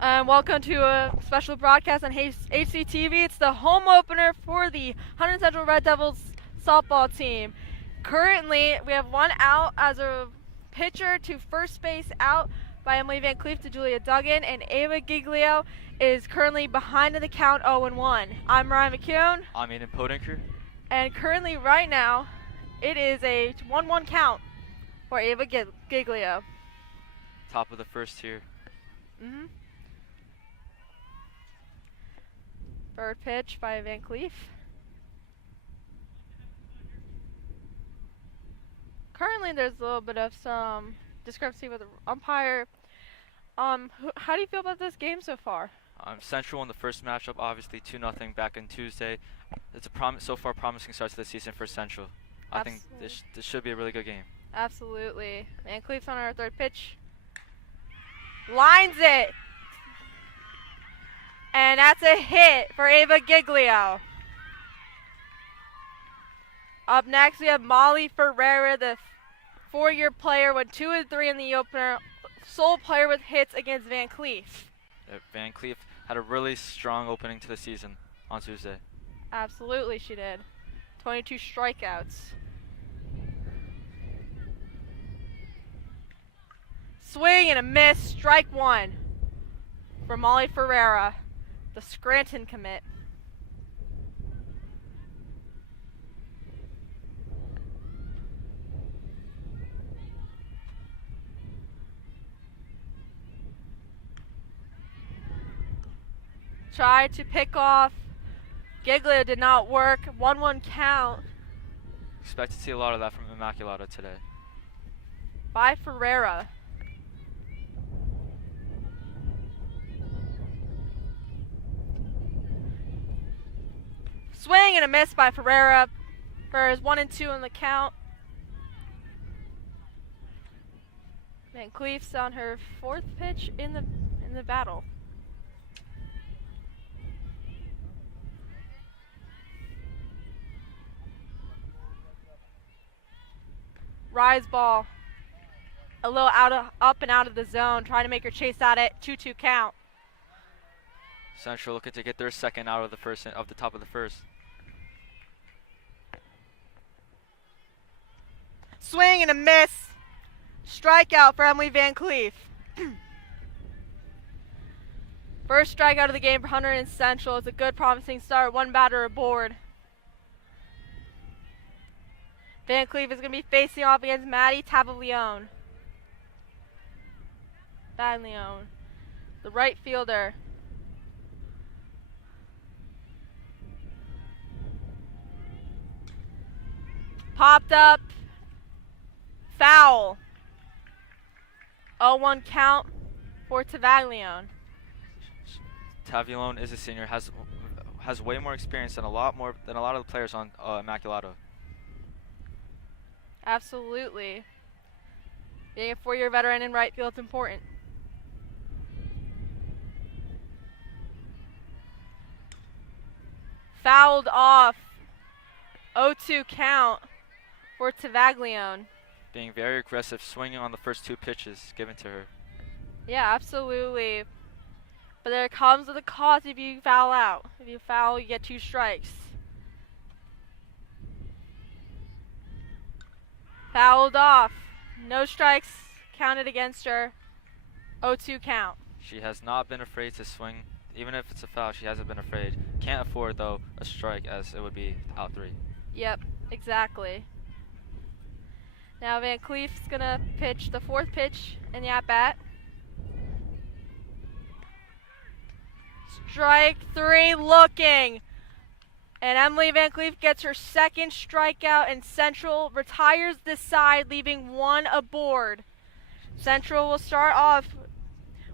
Welcome to a special broadcast on HCTV. It's the home opener for the Hunterdon Central Red Devils softball team. Currently, we have one out as a pitcher to first base out by Emily Van Cleef to Julia Duggan, and Ava Giglio is currently behind in the count 0-1. I'm Ryan McKeown. I'm Aiden Podenker. And currently, right now, it is a 1-1 count for Ava Giglio. Top of the first here. Third pitch by Van Cleef. Currently, there's a little bit of some discrepancy with the umpire. How do you feel about this game so far? Central in the first matchup, obviously 2-0 back on Tuesday. It's a so far promising start to the season for Central. I think this should be a really good game. Absolutely. Van Cleef's on our third pitch. Lines it! And that's a hit for Ava Giglio. Up next, we have Molly Ferreira, the four-year player, went 2-3 in the opener, sole player with hits against Van Cleef. Van Cleef had a really strong opening to the season on Tuesday. Absolutely, she did. 22 strikeouts. Swing and a miss, strike one for Molly Ferreira, the Scranton commit. Tried to pick off. Giglio did not work. 1-1 count. Expect to see a lot of that from Immaculata today. By Ferreira. Swing and a miss by Ferreira. Ferreira's 1-2 in the count. Van Cleef's on her fourth pitch in the battle. Rise ball. A little up and out of the zone, trying to make her chase at it. 2-2 count. Central looking to get their second out of the top of the first. Swing and a miss. Strikeout for Emily Van Cleef. First strikeout of the game for Hunterdon Central. It's a good, promising start. One batter aboard. Van Cleef is going to be facing off against Maddie Taviglione. Taviglione, the right fielder. Popped up. Foul. 0-1 count for Taviglione. Taviglione is a senior, has way more experience than a lot of the players on Immaculata. Absolutely. Being a four-year veteran in right field is important. Fouled off. 0-2 count for Taviglione. Being very aggressive, swinging on the first two pitches given to her. Yeah, absolutely. But there comes with a cost if you foul out. If you foul, you get 2 strikes. Fouled off. No strikes counted against her. 0-2 count. She has not been afraid to swing. Even if it's a foul, she hasn't been afraid. Can't afford, though, a strike, as it would be out 3. Yep, exactly. Now Van Cleef's going to pitch the fourth pitch in the at-bat. Strike 3 looking. And Emily Van Cleef gets her second strikeout, and Central retires this side, leaving 1 aboard. Central will start off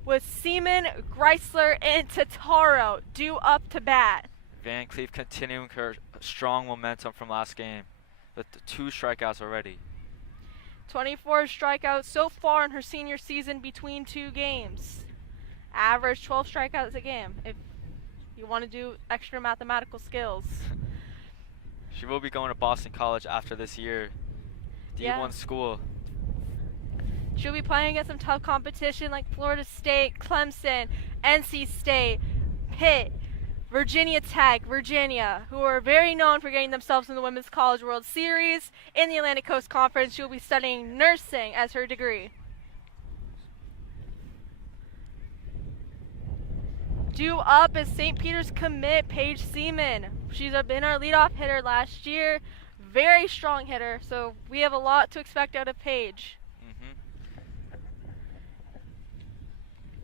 with Seaman, Greisler, and Tataro due up to bat. Van Cleef continuing her strong momentum from last game with 2 strikeouts already. 24 strikeouts so far in her senior season between 2 games. Average 12 strikeouts a game if you want to do extra mathematical skills. She will be going to Boston College after this year. D1 school. She'll be playing against some tough competition like Florida State, Clemson, NC State, Pitt, Virginia Tech, Virginia, who are very known for getting themselves in the Women's College World Series. In the Atlantic Coast Conference, she will be studying nursing as her degree. Due up is St. Peter's commit Paige Seaman. She's been our leadoff hitter last year. Very strong hitter, so we have a lot to expect out of Paige.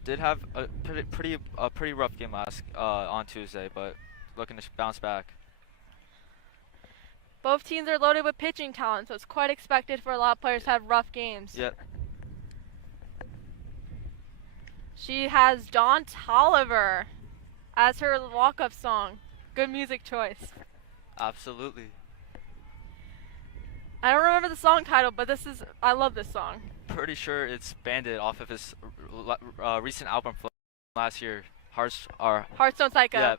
Did have a pretty rough game on Tuesday, but looking to bounce back. Both teams are loaded with pitching talent, so it's quite expected for a lot of players to have rough games. Yep. She has Dawn Tolliver as her walk-up song. Good music choice. Absolutely. I don't remember the song title, but I love this song. Pretty sure it's Bandit off of his recent album from last year, Hearthstone Psycho. Yeah.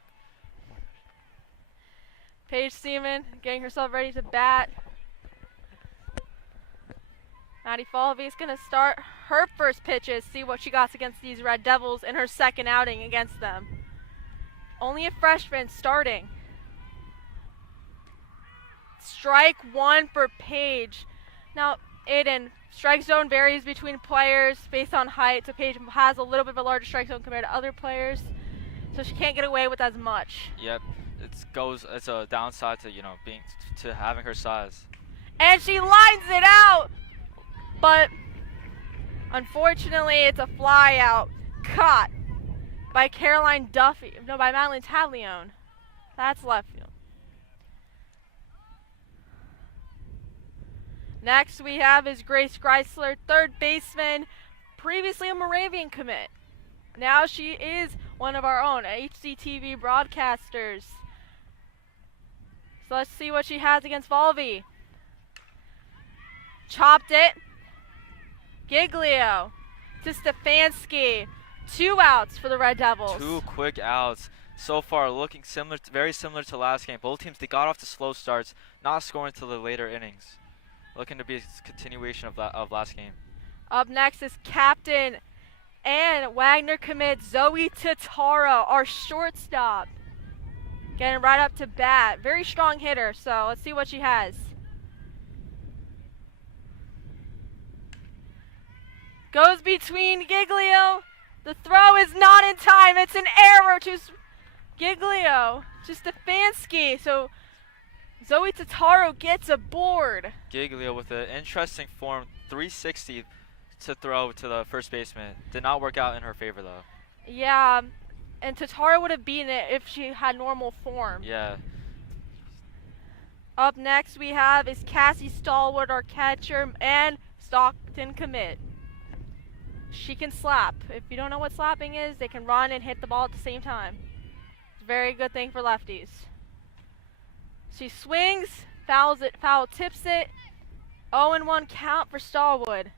Paige Seaman getting herself ready to bat. Maddie Falvey is going to start her first pitches, see what she got against these Red Devils in her second outing against them. Only a freshman starting. Strike one for Paige. Now, Aiden, strike zone varies between players based on height, so Paige has a little bit of a larger strike zone compared to other players, so she can't get away with as much. Yep, it's a downside to to having her size. And she lines it out, but unfortunately it's a fly out, caught by by Madeline Taglione. That's left field. Next we have is Grace Chrysler, third baseman, previously a Moravian commit. Now she is one of our own HCTV broadcasters. So let's see what she has against Falvey. Chopped it. Giglio to Stefanski. 2 outs for the Red Devils. 2 quick outs. So far looking very similar to last game. Both teams, they got off to slow starts, not scoring until the later innings. Looking to be a continuation of last game. Up next is captain and Wagner commit Zoe Tatara, our shortstop. Getting right up to bat. Very strong hitter, so let's see what she has. Goes between Giglio. The throw is not in time. It's an error to Giglio. To Stefanski. So Zoe Tataro gets aboard. Giglio with an interesting form, 360 to throw to the first baseman. Did not work out in her favor though. Yeah, and Tataro would have beaten it if she had normal form. Yeah. Up next we have is Cassie Stallwood, our catcher, and Stockton commit. She can slap. If you don't know what slapping is, they can run and hit the ball at the same time. It's a very good thing for lefties. She swings, foul tips it. 0-1 count for Stallwood.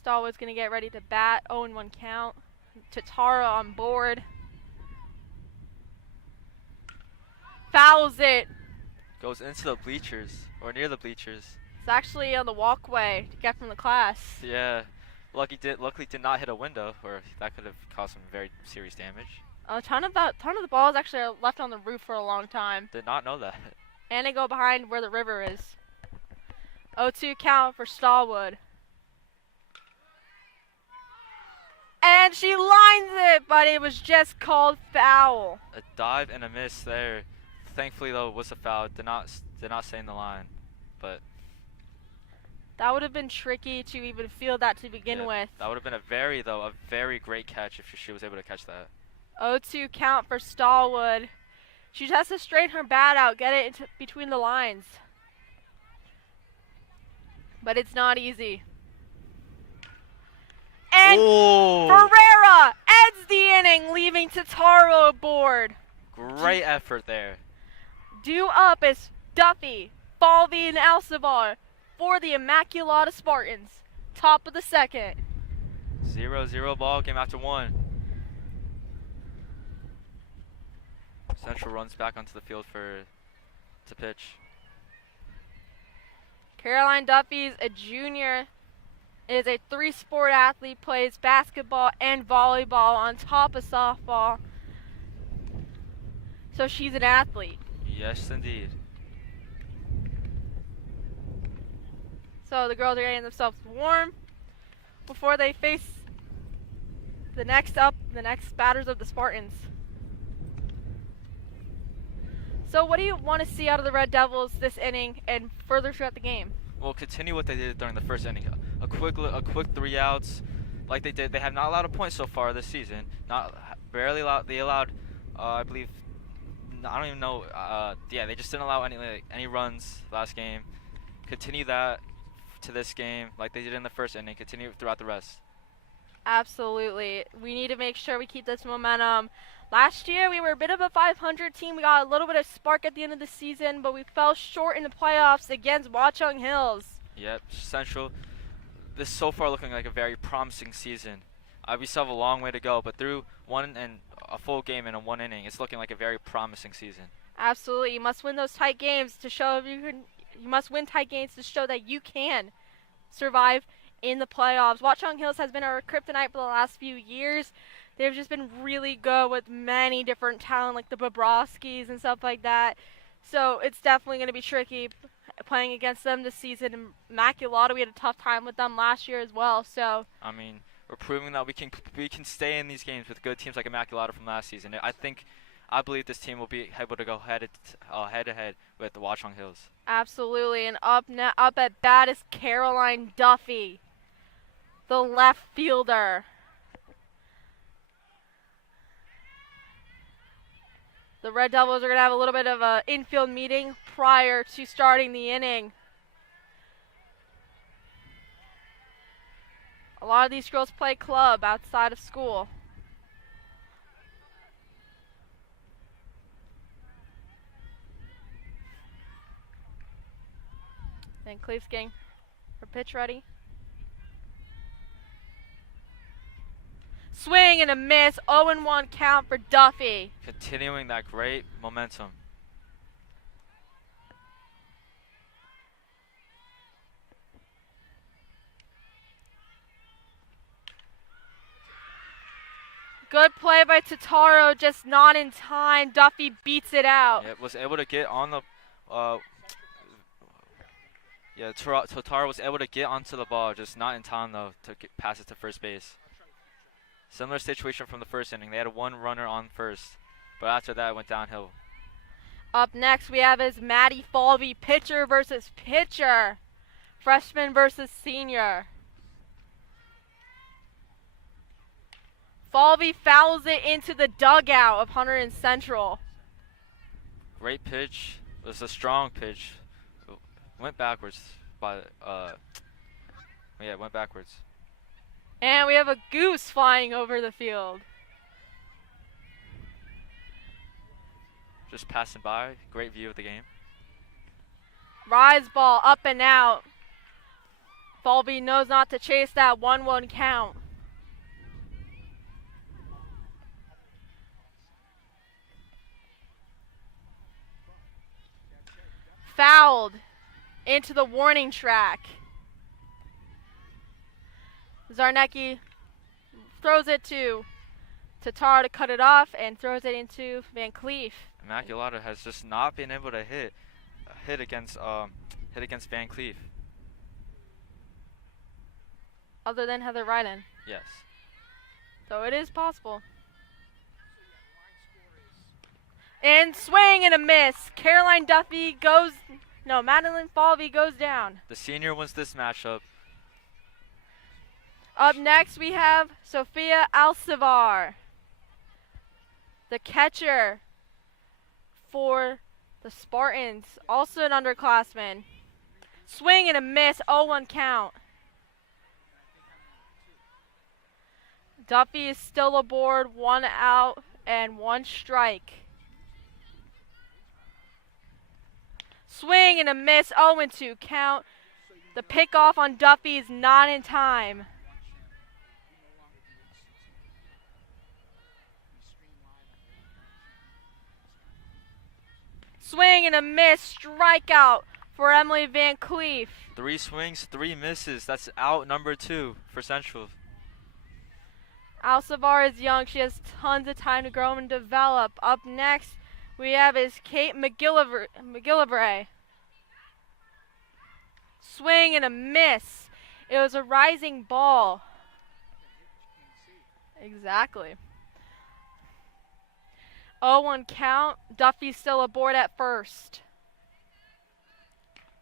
Stallwood's going to get ready to bat. 0-1 count. Tatara on board. Fouls it. Goes into the bleachers, or near the bleachers. It's actually on the walkway to get from the class. Yeah. Luckily did not hit a window, or that could have caused some very serious damage. A ton of the balls actually are left on the roof for a long time. Did not know that. And they go behind where the river is. 0-2 count for Stallwood. And she lines it, but it was just called foul. A dive and a miss there. Thankfully though, it was a foul. Did not stay in the line, but that would have been tricky to even feel that to begin with. That would have been a very great catch if she was able to catch that. 0-2 count for Stallwood. She just has to straighten her bat out, get it into between the lines. But it's not easy. And Ferreira ends the inning, leaving Tataro aboard. Great effort there. Due up is Duffy, Falvey, and Alcivar for the Immaculata Spartans. Top of the second. 0-0 ball game after 1. Central runs back onto the field to pitch. Caroline Duffy's a junior, is a three-sport athlete, plays basketball and volleyball on top of softball. So she's an athlete. Yes, indeed. So the girls are getting themselves warm before they face the next batters of the Spartans. So what do you want to see out of the Red Devils this inning and further throughout the game? Well, continue what they did during the first inning. A quick 3 outs, like they did. They have not allowed a point so far this season. Barely allowed. They allowed, I believe, I don't even know. Yeah, they just didn't allow any runs last game. Continue that to this game, like they did in the first inning. Continue throughout the rest. Absolutely. We need to make sure we keep this momentum. Last year, we were a bit of a 500 team. We got a little bit of spark at the end of the season, but we fell short in the playoffs against Watchung Hills. Yep, Central. This is so far looking like a very promising season. We still have a long way to go, but through a full game in a 1 inning, it's looking like a very promising season. Absolutely. You must win those tight games to show you must win tight games to show that you can survive in the playoffs. Watchung Hills has been our kryptonite for the last few years. They've just been really good with many different talent, like the Bobrovskis and stuff like that. So it's definitely going to be tricky playing against them this season. Immaculata, we had a tough time with them last year as well. So I mean, we're proving that we can stay in these games with good teams like Immaculata from last season. I believe this team will be able to go head to head with the Watchung Hills. absolutely. And up at bat is Caroline Duffy, the left fielder. The Red Devils are going to have a little bit of an infield meeting prior to starting the inning. A lot of these girls play club outside of school. Then Cleve's getting her pitch ready. Swing and a miss. 0-1 count for Duffy. Continuing that great momentum. Good play by Totaro, just not in time. Duffy beats it out. Yeah, was able to get on the. Totaro was able to get onto the ball, just not in time though to pass it to first base. Similar situation from the first inning. They had 1 runner on first, but after that it went downhill. Up next we have is Maddie Falvey, pitcher versus pitcher. Freshman versus senior. Falvey fouls it into the dugout of Hunterdon Central. Great pitch. It was a strong pitch. Went backwards it went backwards. And we have a goose flying over the field. Just passing by. Great view of the game. Rise ball up and out. Falvey knows not to chase that 1-1 count. Fouled into the warning track. Zarnecki throws it to Tatar to cut it off and throws it into Van Cleef. Immaculata has just not been able to hit against Van Cleef. Other than Heather Ryden. Yes. So it is possible. And swing and a miss. Madeline Falvey goes down. The senior wins this matchup. Up next we have Sofia Alcivar, the catcher for the Spartans, also an underclassman. Swing and a miss, 0-1 count. Duffy is still aboard, 1 out and 1 strike. Swing and a miss, 0-2 count. The pickoff on Duffy is not in time. Swing and a miss, strikeout for Emily Van Cleef. 3 swings, 3 misses. That's out number 2 for Central. Alcivar is young. She has tons of time to grow and develop. Up next, we have is Kate McGillivray. Swing and a miss. It was a rising ball. Exactly. 0-1 count. Duffy's still aboard at first.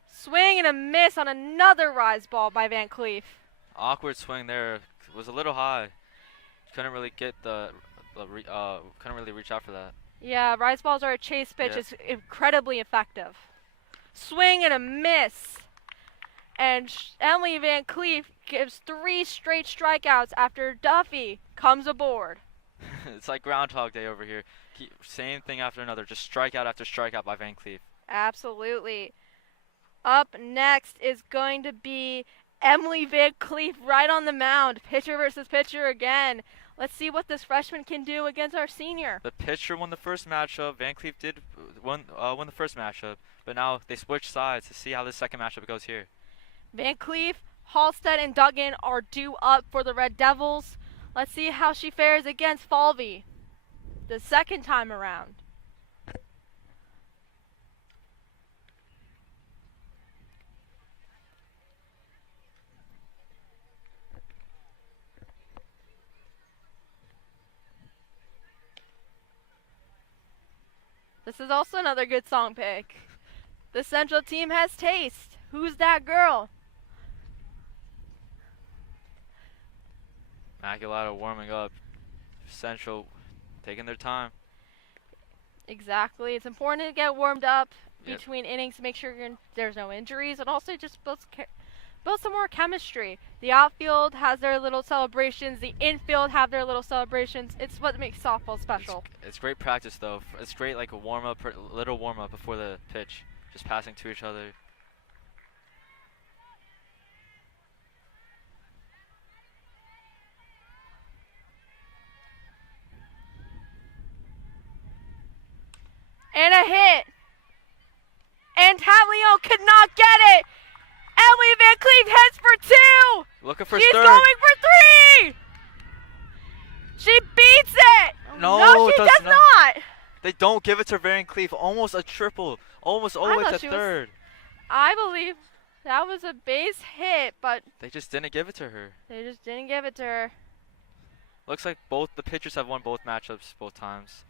Swing and a miss on another rise ball by Van Cleef. Awkward swing there. It was a little high. Couldn't really get couldn't really reach out for that. Yeah, rise balls are a chase pitch. Yep. It's incredibly effective. Swing and a miss. And Emily Van Cleef gives 3 straight strikeouts after Duffy comes aboard. It's like Groundhog Day over here. Same thing after another. Just strikeout after strikeout by Van Cleef. Absolutely. Up next is going to be Emily Van Cleef right on the mound. Pitcher versus pitcher again. Let's see what this freshman can do against our senior. The pitcher won the first matchup. Van Cleef did won the first matchup, but now they switch sides to see how the second matchup goes here. Van Cleef, Halstead, and Duggan are due up for the Red Devils. Let's see how she fares against Falvey the second time around. This is also another good song pick. The Central team has taste. Who's that girl? Immaculata warming up. Central taking their time. Exactly. It's important to get warmed up Yep. between innings to make sure there's no injuries, and also just build some more chemistry. The outfield has their little celebrations. The infield have their little celebrations. It's what makes softball special. It's great practice though. It's great like a little warm up before the pitch. Just passing to each other. And a hit. And Tavlion could not get it. Emily Van Cleef heads for 2. Looking for She's third. going for 3. She beats it. No, she it does does not. They don't give it to Van Cleef. Almost a triple. Almost all the way thought to she was- third. I believe that was a base hit, but They just didn't give it to her. they just didn't give it to her. Looks like both the pitchers have won both matchups both times.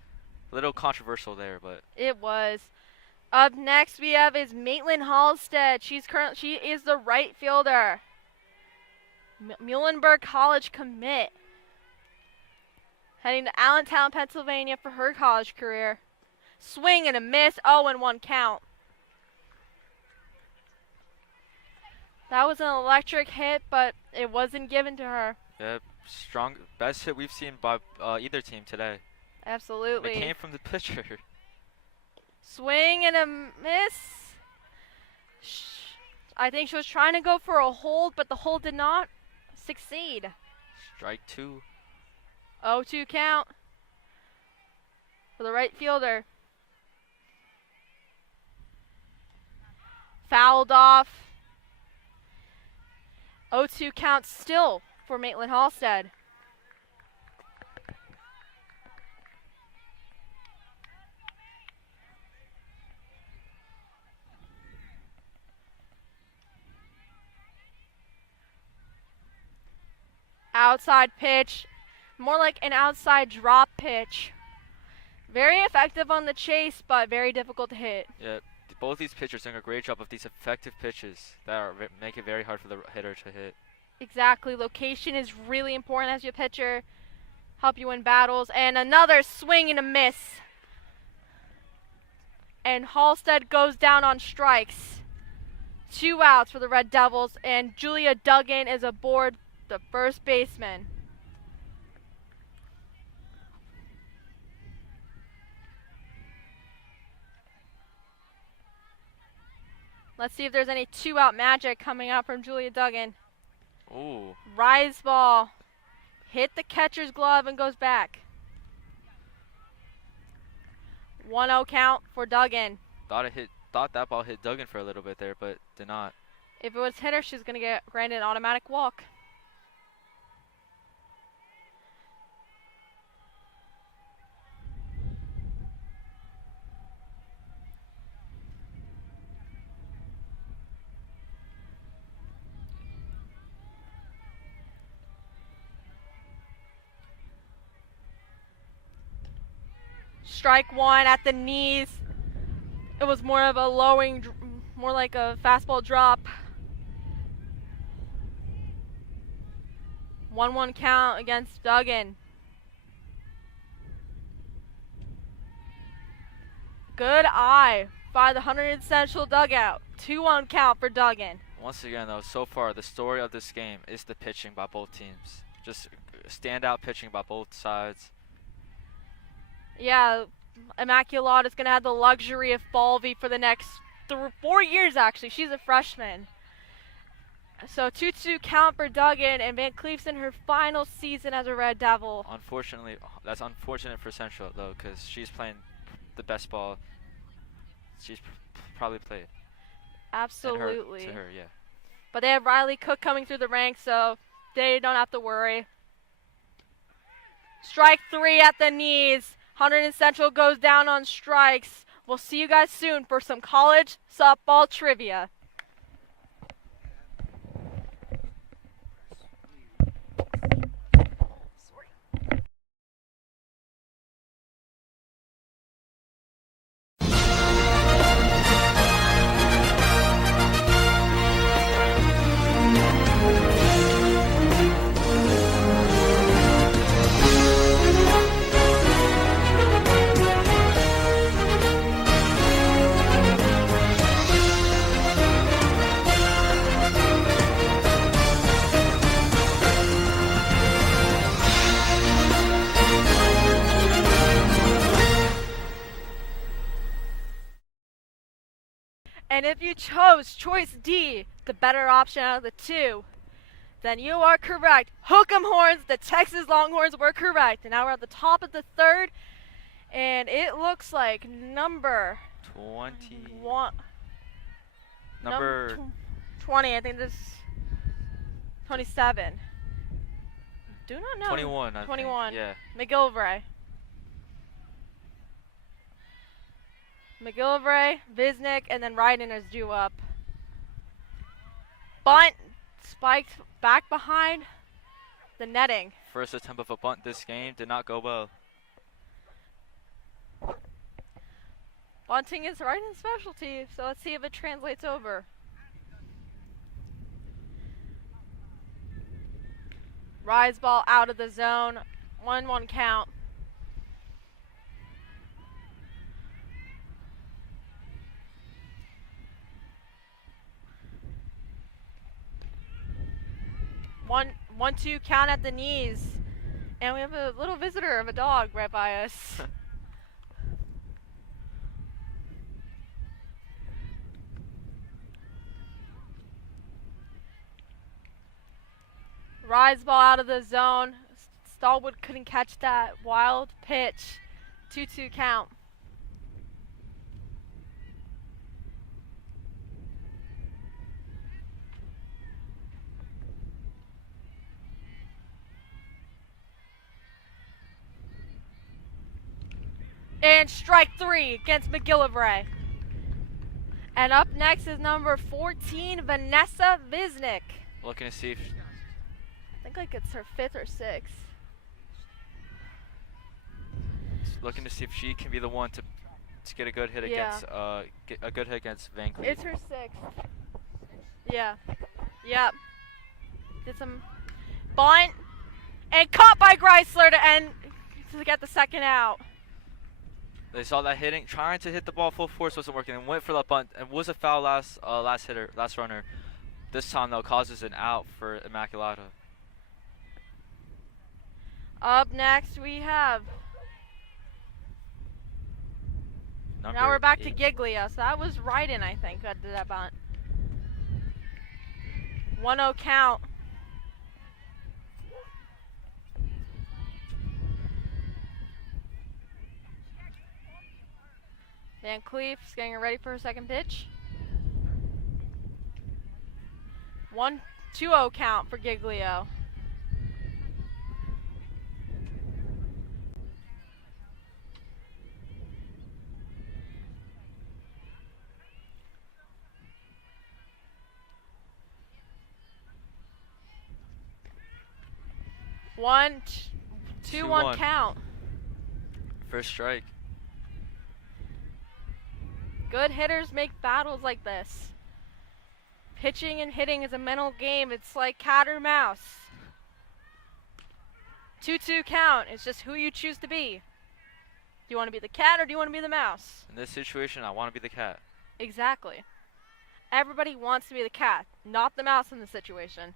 A little controversial there, but It was. Up next we have is Maitland Halstead. She is the right fielder. Muhlenberg College commit. Heading to Allentown, Pennsylvania for her college career. Swing and a miss. 0-1 count. That was an electric hit, but it wasn't given to her. yeah, best hit we've seen by either team today. Absolutely. It came from the pitcher. Swing and a miss. I think she was trying to go for a hold, but the hold did not succeed. Strike 2. 0-2 count for the right fielder. Fouled off. 0-2 count still for Maitland Halstead. Outside pitch, more like an outside drop pitch. Very effective on the chase, but very difficult to hit. Yeah, both these pitchers doing a great job of these effective pitches that make it very hard for the hitter to hit. Exactly. Location is really important as your pitcher. Help you win battles. And another swing and a miss. And Halstead goes down on strikes. 2 outs for the Red Devils, and Julia Duggan is aboard, the first baseman. Let's see if there's any 2-out magic coming out from Julia Duggan. Ooh. Rise ball. Hit the catcher's glove and goes back. 1-0 count for Duggan. Thought it hit thought that ball hit Duggan for a little bit there, but did not. If it was hit her, she's going to get granted an automatic walk. Strike one at the knees. It was more of a lowering, more like a fastball drop. 1-1 count against Duggan. Good eye by the Hunterdon Central dugout. 2-1 count for Duggan. Once again, though, so far the story of this game is the pitching by both teams. Just standout pitching by both sides. Yeah, Immaculata is going to have the luxury of Falvey for the next 4 years, actually. She's a freshman. So 2-2 count for Duggan, and Van Cleef's in her final season as a Red Devil. Unfortunately, that's unfortunate for Central, though, because she's playing the best ball she's probably played. Absolutely. To her, yeah. But they have Riley Cook coming through the ranks, so they don't have to worry. Strike 3 at the knees. Hunterdon Central goes down on strikes. We'll see you guys soon for some college softball trivia. And if you chose choice D, the better option out of the two, then you are correct. Hook 'em horns, the Texas Longhorns were correct. And now we're at the top of the third, and it looks like number 20, I think this 27. Do not know. 21, I 21. think. Yeah. McGillivray. McGillivray, Visnick, and then Ryden is due up. Bunt spiked back behind the netting. First attempt of a bunt this game did not go well. Bunting is Ryden's specialty, so let's see if it translates over. Rise ball out of the zone. 1-1 count. One, 2 count at the knees. And we have a little visitor of a dog right by us. Rise ball out of the zone. Stallwood couldn't catch that wild pitch. 2-2 count. And strike 3 against McGillivray. And up next is number 14, Vanessa Visnick. Looking to see if I think like it's her 5th or 6th. looking to see if she can be the one to get a good hit against Van Cleef. It's her 6th. Yeah. Yep. Did some bunt and caught by Greisler to get the second out. They saw that hitting, trying to hit the ball full force wasn't working, and went for the bunt, and was a foul last runner. This time though causes an out for Immaculata. Up next we have. Number Now we're back 8. to Giglia, so that was Ryden, I think, that did that bunt. 1-0 count. Van Cleef's getting ready for her second pitch. 1-2-0 count for Giglio. One, 2-1 count. First strike. Good hitters make battles like this. Pitching and hitting is a mental game. It's like cat or mouse. 2-2 count. It's just who you choose to be. Do you want to be the cat or do you want to be the mouse? In this situation, I want to be the cat. Exactly. Everybody wants to be the cat, not the mouse in this situation.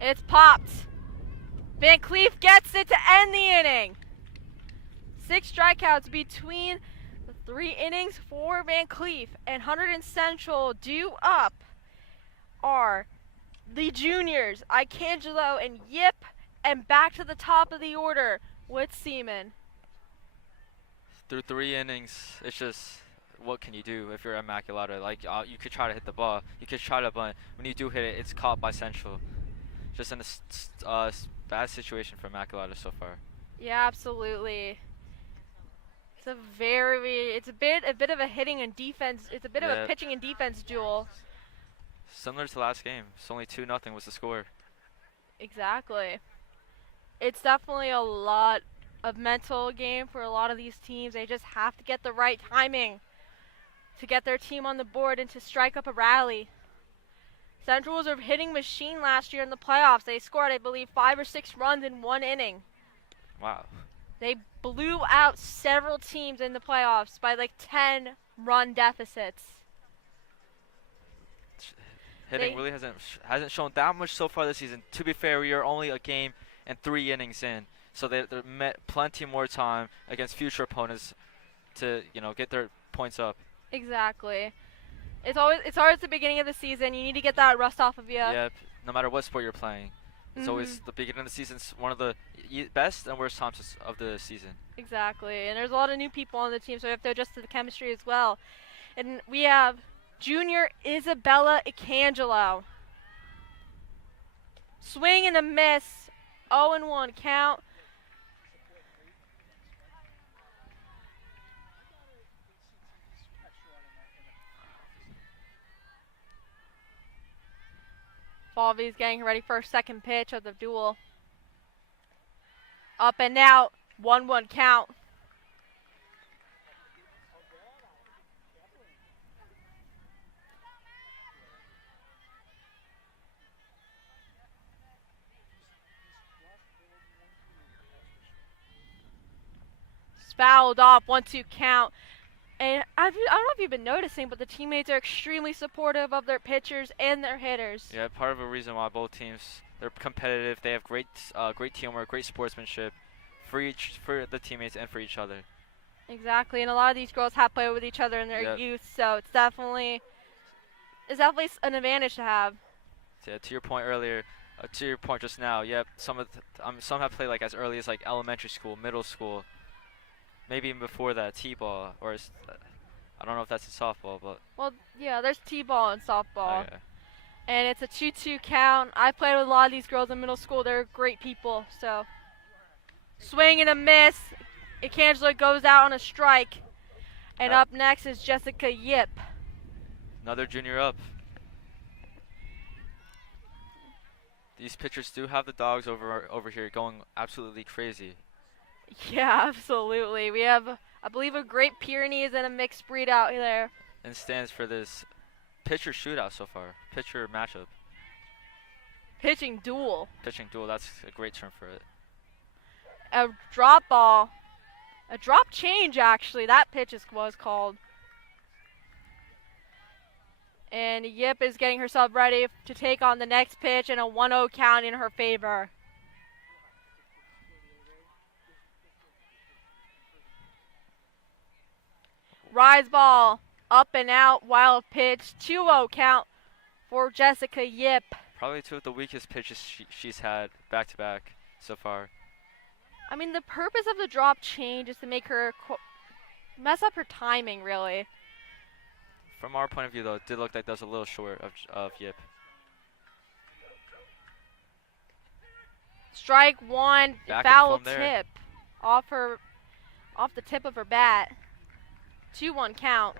It's popped. Van Cleef gets it to end the inning. 6 strikeouts between the 3 innings for Van Cleef, and Hunterdon Central due up are the juniors, Icangelo and Yip, and back to the top of the order with Seaman. Through 3 innings, it's just, what can you do if you're Immaculata? Like, you could try to hit the ball, you could try to bunt. When you do hit it, it's caught by Central. Just in a bad situation for Immaculata so far. Yeah, absolutely. It's a bit of a hitting and defense. It's a bit of a pitching and defense duel. Similar to last game. It's only 2-0 was the score. Exactly. It's definitely a lot of mental game for a lot of these teams. They just have to get the right timing to get their team on the board and to strike up a rally. Central was a hitting machine last year in the playoffs. They scored, I believe, 5 or 6 runs in 1 inning. Wow. They blew out several teams in the playoffs by like 10 run deficits. Hitting really hasn't shown that much so far this season. To be fair, we are only a game and 3 innings in, so they're met plenty more time against future opponents to get their points up. Exactly. It's always the beginning of the season. You need to get that rust off of you. Yep. No matter what sport you're playing, it's always the beginning of the season's one of the best and worst times of the season. Exactly. And there's a lot of new people on the team, so we have to adjust to the chemistry as well. And we have junior Isabella Icangelo. Swing and a miss. 0-1 count. Falvey's getting ready for a second pitch of the duel. Up and out. 1-1 count. Fouled off. 1-2 count. And I don't know if you've been noticing, but the teammates are extremely supportive of their pitchers and their hitters. Yeah, part of a reason why both teams, they're competitive. They have great teamwork, great sportsmanship for the teammates and for each other. Exactly, and a lot of these girls have played with each other in their youth, so it's definitely an advantage to have. Yeah, to your point earlier, to your point just now, yep. Some have played like as early as like elementary school, middle school. Maybe even before that, t-ball, or I don't know if that's in softball, but... Well, yeah, there's t-ball and softball. Okay. And it's a 2-2 count. I played with a lot of these girls in middle school. They're great people, so... Swing and a miss. Icangelo goes out on a strike. And up next is Jessica Yip. Another junior up. These pitchers do have the dogs over here going absolutely crazy. Yeah, absolutely. We have, I believe, a Great Pyrenees and a mixed breed out there. And stands for this pitcher shootout so far. Pitcher matchup. Pitching duel. Pitching duel, that's a great term for it. A drop ball. A drop change, actually. That pitch was called. And Yip is getting herself ready to take on the next pitch and a 1-0 count in her favor. Rise ball, up and out, wild pitch, 2-0 count for Jessica Yip. Probably two of the weakest pitches she's had back-to-back so far. I mean, the purpose of the drop change is to make her mess up her timing, really. From our point of view, though, it did look like that was a little short of Yip. Strike one, Back foul and forth there. tip off the tip of her bat. 2-1 count.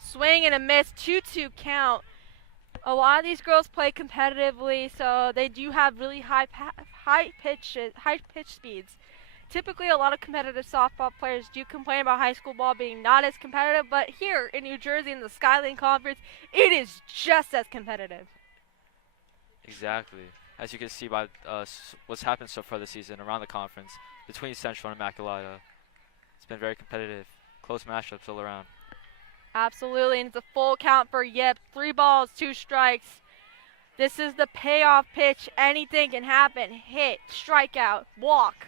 Swing and a miss, 2-2 count. A lot of these girls play competitively, so they do have really high pitch speeds. Typically, a lot of competitive softball players do complain about high school ball being not as competitive, but here in New Jersey in the Skyline Conference, it is just as competitive. Exactly. As you can see by what's happened so far this season around the conference between Central and Immaculata, it's been very competitive. Close matchups all around. Absolutely, and it's a full count for Yip. 3 balls, 2 strikes. This is the payoff pitch. Anything can happen. Hit, strikeout, walk.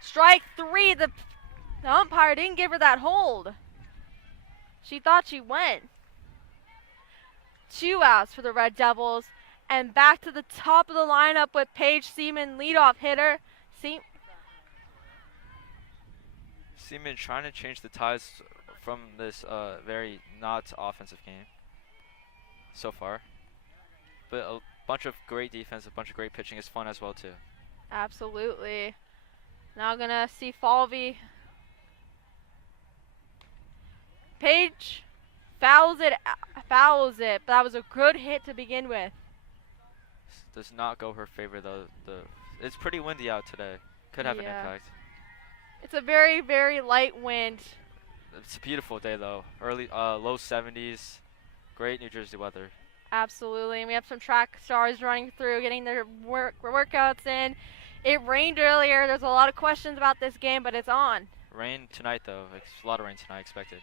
Strike 3. The umpire didn't give her that hold. She thought she went. 2 outs for the Red Devils. And back to the top of the lineup with Paige Seaman, leadoff hitter. Seaman trying to change the ties from this very not offensive game so far. But a bunch of great defense, a bunch of great pitching is fun as well too. Absolutely. Now gonna see Falvey. Paige fouls it, but that was a good hit to begin with. Does not go her favor though. It's pretty windy out today. Could have an impact. It's a very, very light wind. It's a beautiful day though. Early low 70s. Great New Jersey weather. Absolutely, and we have some track stars running through, getting their workouts in. It rained earlier. There's a lot of questions about this game, but it's on. Rain tonight though. A lot of rain tonight expected.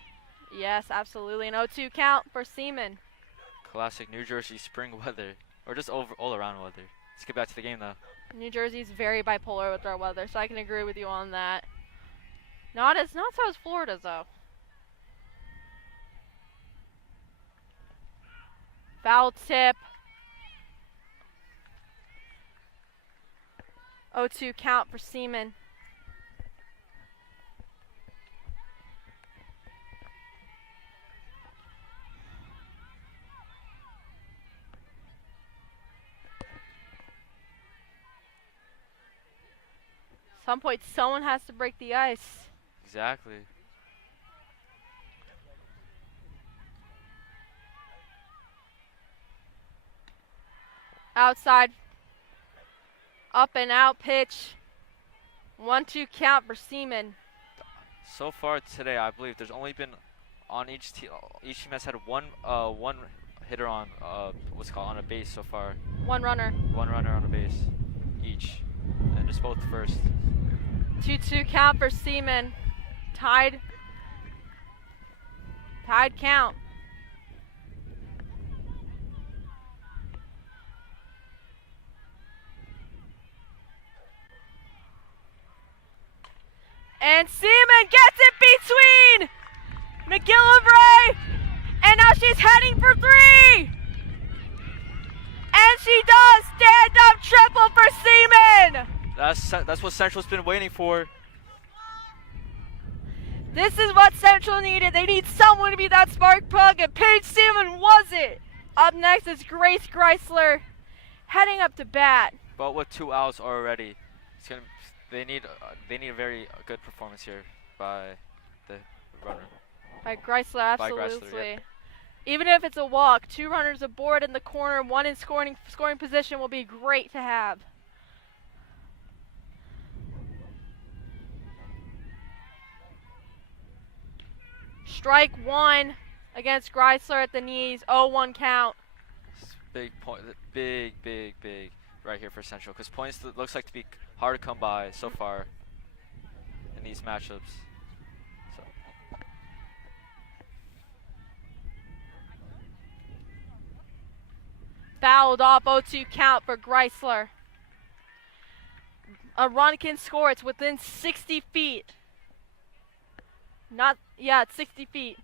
Yes, absolutely. An 0-2 count for Seaman. Classic New Jersey spring weather, or just all around weather. Let's get back to the game though. New Jersey's very bipolar with our weather, so I can agree with you on that. Not so as Florida's though. Foul tip. 0-2 count for Seaman. At some point, someone has to break the ice. Exactly. Outside. Up and out pitch. 1-2 count for Seaman. So far today, I believe there's only been on each team has had one hitter on on a base so far. One runner. One runner on a base each, and just both first. 2-2 count for Seaman. Tied count. And Seaman gets it between McGillivray, and now she's heading for 3. And she does stand-up triple for Seaman. That's what Central's been waiting for. This is what Central needed. They need someone to be that spark plug, and Paige Seaman was it. Up next is Grace Greisler, heading up to bat. But with 2 outs already, they need a very good performance here by the runner. By Greisler, absolutely. By Greisler, yep. Even if it's a walk, 2 runners aboard in the corner, 1 in scoring position will be great to have. Strike 1 against Greisler at the knees. 0-1 count. Big point, big right here for Central, because points looks like to be hard to come by so far in these matchups. So. Fouled off. 0-2 count for Greisler. A run can score. It's within 60 feet. It's 60 feet.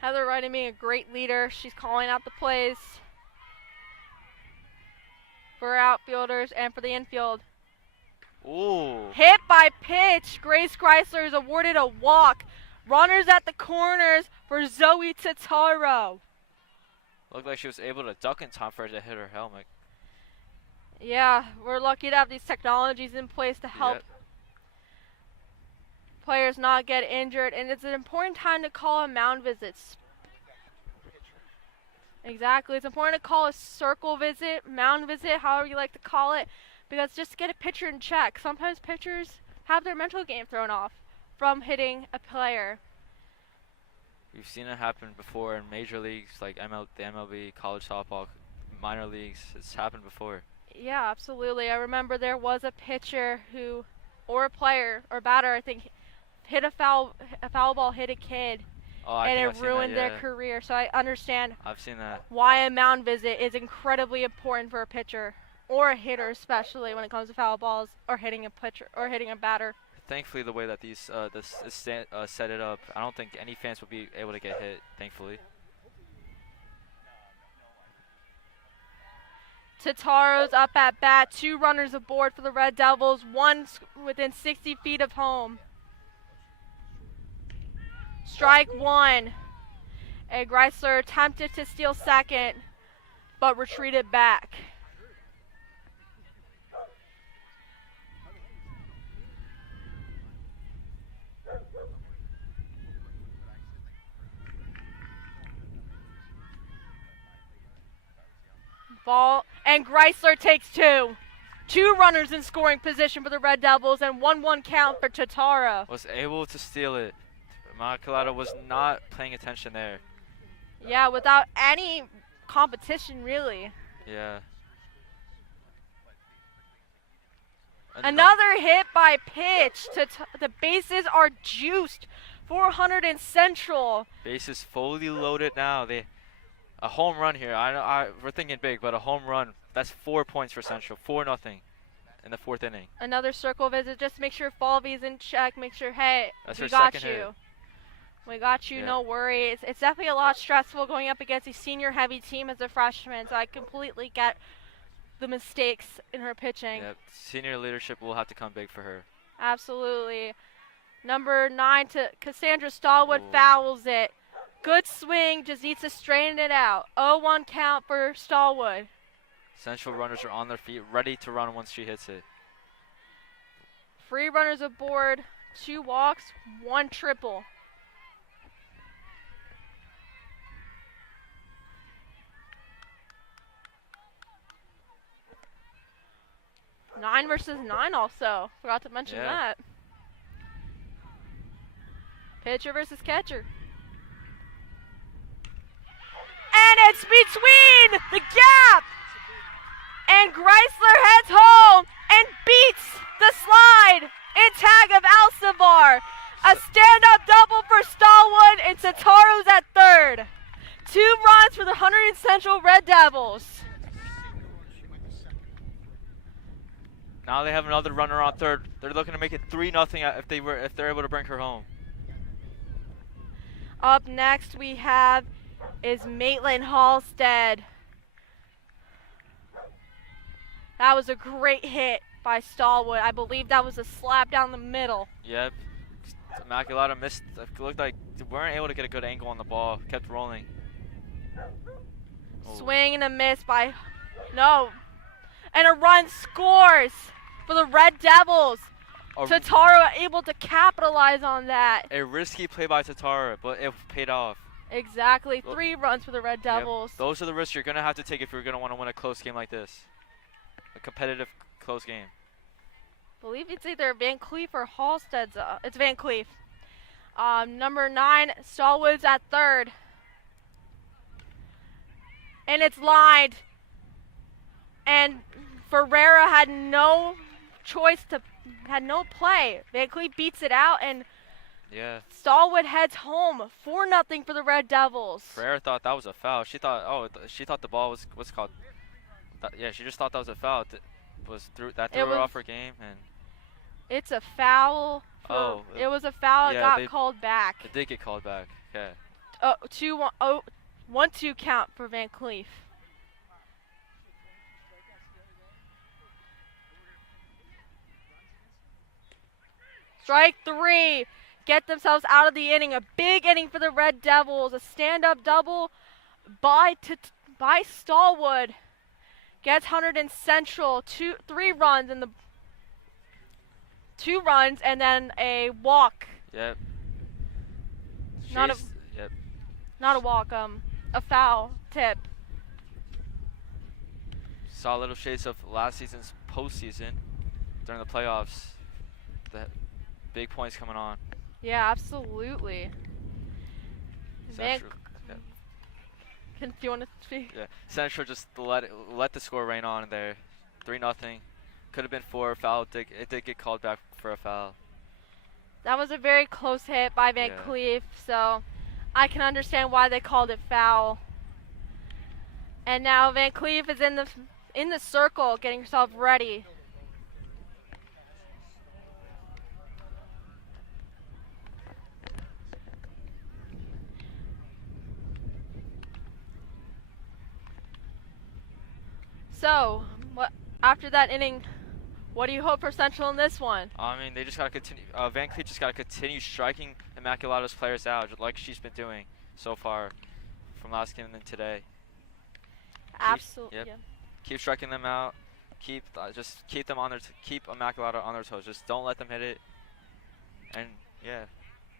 Heather Wright being a great leader. She's calling out the plays for outfielders and for the infield. Ooh. Hit by pitch. Grace Chrysler is awarded a walk. Runners at the corners for Zoe Totaro. Looked like she was able to duck in time for her to hit her helmet. Yeah, we're lucky to have these technologies in place to help players not get injured, and it's an important time to call a mound visits. Exactly, it's important to call a circle visit, mound visit, however you like to call it, because just to get a pitcher in check. Sometimes pitchers have their mental game thrown off from hitting a player. We've seen it happen before in major leagues like the MLB, college softball, minor leagues. It's happened before. Yeah, absolutely. I remember there was a pitcher or a player, or batter, I think, hit a foul ball, hit a kid, and it ruined their career. So I understand I've seen that. Why a mound visit is incredibly important for a pitcher or a hitter, especially when it comes to foul balls or hitting a pitcher or hitting a batter. Thankfully, the way that this set it up, I don't think any fans will be able to get hit. Thankfully. Totaro's up at bat. 2 runners aboard for the Red Devils. 1 within 60 feet of home. Strike 1. And Chrysler attempted to steal second, but retreated back. Ball, and Chrysler takes 2. 2 runners in scoring position for the Red Devils, and 1-1 count for Totaro. Was able to steal it. Immaculata was not paying attention there. Yeah, without any competition, really. Yeah. Another hit by pitch. The bases are juiced for Hunterdon Central. Bases fully loaded now. A home run here. We're thinking big, but a home run. That's 4 points for Central. 4-0 in the 4th inning. Another circle visit. Just make sure Falvey's in check. Make sure, hey, That's we got you. Hit. We got you. Yeah. No worries. It's definitely a lot stressful going up against a senior-heavy team as a freshman. So I completely get the mistakes in her pitching. Yep. Senior leadership will have to come big for her. Absolutely. Number 9 to Cassandra Stallwood fouls it. Good swing, just needs to straighten it out. 0-1 count for Stallwood. Central runners are on their feet, ready to run once she hits it. 3 runners aboard, 2 walks, 1 triple. Nine versus 9 also. Forgot to mention that. Pitcher versus catcher. And it's between the gap. And Chrysler heads home and beats the slide in tag of Alcivar. A stand-up double for Stallwood, and Totaro's at third. 2 runs for the Hunterdon Central Red Devils. Now they have another runner on third. They're looking to make it 3-0 if they're able to bring her home. Up next we have is Maitland Halstead. That was a great hit by Stallwood. I believe that was a slap down the middle. Yep. Immaculata missed. It looked like they weren't able to get a good angle on the ball. Kept rolling. Swing and a miss by... No. And a run scores for the Red Devils. Totaro able to capitalize on that. A risky play by Totaro, but it paid off. Exactly. 3 runs for the Red Devils. Yep. Those are the risks you're going to have to take if you're going to want to win a close game like this. A competitive, close game. I believe it's either Van Cleef or Halstead's. It's Van Cleef. Number 9, Stallwood's at third. And it's lined. And Ferreira had no play. Van Cleef beats it out, and Yeah. Stallwood heads home 4-0 for the Red Devils. Ferreira thought that was a foul. She thought, she thought the ball was what's called. Yeah, she just thought that was a foul. Threw her off her game, and it's a foul. It was a foul. It got called back. It did get called back. Okay. 1-2 count for Van Cleef. Strike 3. Get themselves out of the inning. A big inning for the Red Devils. A stand-up double by Stallwood. Gets Hunterdon Central 3 runs in the 2 runs and then a walk. Yep. Not a walk. A foul tip. Saw little shades of last season's postseason during the playoffs. The big points coming on. Yeah, absolutely. Central. Do you want to speak? Yeah, Central just let the score rain on there. 3-0. Could have been 4. Foul. It did get called back for a foul. That was a very close hit by Van Cleef, so I can understand why they called it foul. And now Van Cleef is in the circle, getting herself ready. So, after that inning, what do you hope for Central in this one? I mean, they just got to continue. Van Cleef just got to continue striking Immaculata's players out, just like she's been doing so far from last game and then today. Absolutely. Yep. Keep striking them out. Keep them on keep Immaculata on their toes. Just don't let them hit it. And yeah.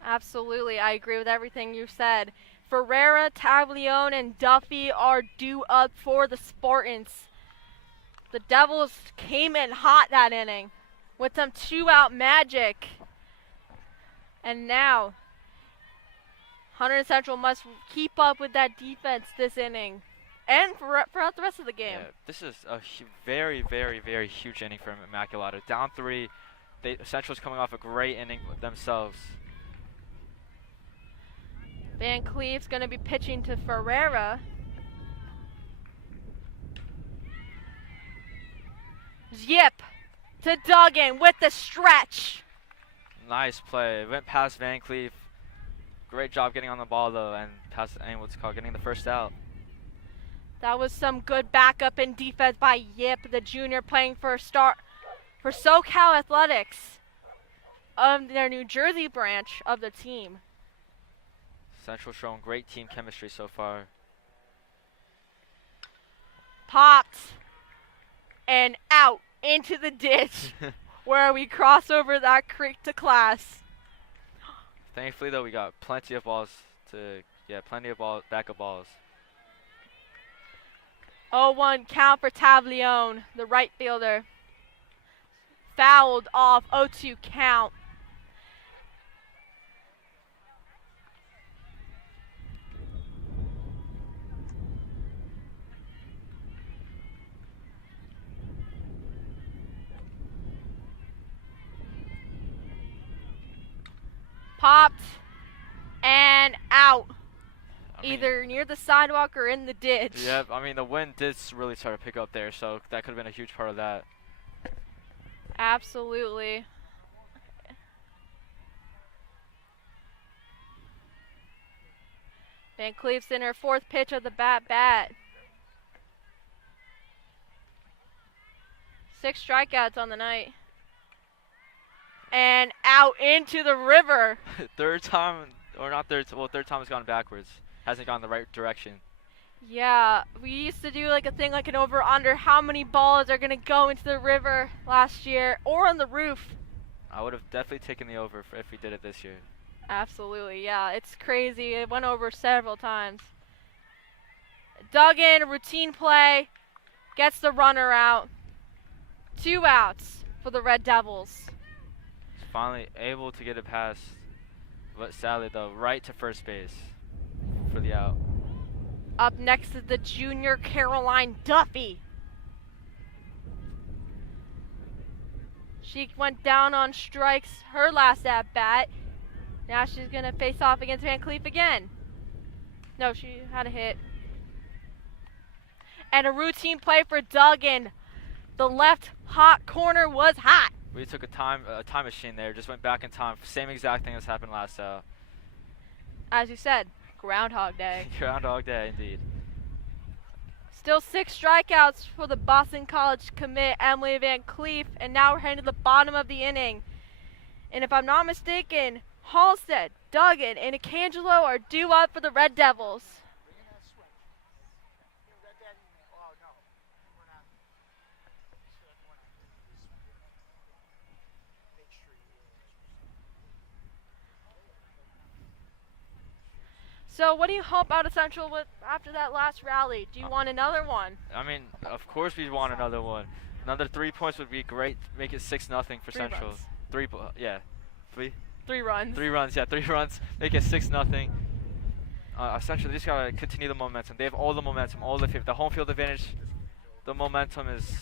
Absolutely, I agree with everything you said. Ferreira, Taglione, and Duffy are due up for the Spartans. The Devils came in hot that inning with some 2-out magic. And now, Hunterdon Central must keep up with that defense this inning and throughout the rest of the game. Yeah, this is a very, very, very huge inning for Immaculata. Down 3, Central's coming off a great inning themselves. Van Cleef's going to be pitching to Ferreira. Yip to Duggan with the stretch. Nice play. Went past Van Cleef. Great job getting on the ball though, and getting the first out. That was some good backup and defense by Yip, the junior, playing for SoCal Athletics, their New Jersey branch of the team. Central showing great team chemistry so far. Popped and out into the ditch where we cross over that creek to class. Thankfully though, we got plenty of backup balls. 0-1 count for Taglione, the right fielder. Fouled off, 0-2 count. Popped and out. Either near the sidewalk or in the ditch. Yeah, I mean, the wind did really start to pick up there, so that could have been a huge part of that. Absolutely. Van Cleef's in her 4th pitch of the bat. 6 strikeouts on the night. And out into the river. Third time has gone backwards. Hasn't gone the right direction. Yeah, we used to do like a thing like an over-under, how many balls are going to go into the river last year or on the roof. I would have definitely taken the over if we did it this year. Absolutely, yeah, it's crazy. It went over several times. Duggan, routine play, gets the runner out. 2 outs for the Red Devils. Finally able to get it past, but sadly though, right to first base for the out. Up next is the junior Caroline Duffy. She went down on strikes her last at bat. Now she's going to face off against Van Cleef again. No, she had a hit. And a routine play for Duggan. The left hot corner was hot. We took a time machine there, just went back in time. Same exact thing as happened last out. As you said, Groundhog Day. Groundhog Day, indeed. Still 6 strikeouts for the Boston College commit, Emily Van Cleef, and now we're heading to the bottom of the inning. And if I'm not mistaken, Halstead, Duggan, and Acangelo are due up for the Red Devils. So what do you hope out of Central with after that last rally? Do you want another one? I mean, of course we want another one. Another 3 points would be great. Make it 6-0 for Central. Runs. 3 3 runs. Yeah, 3 runs. Make it 6-0. Essentially, they just gotta continue the momentum. They have all the momentum, all the home field advantage. The momentum is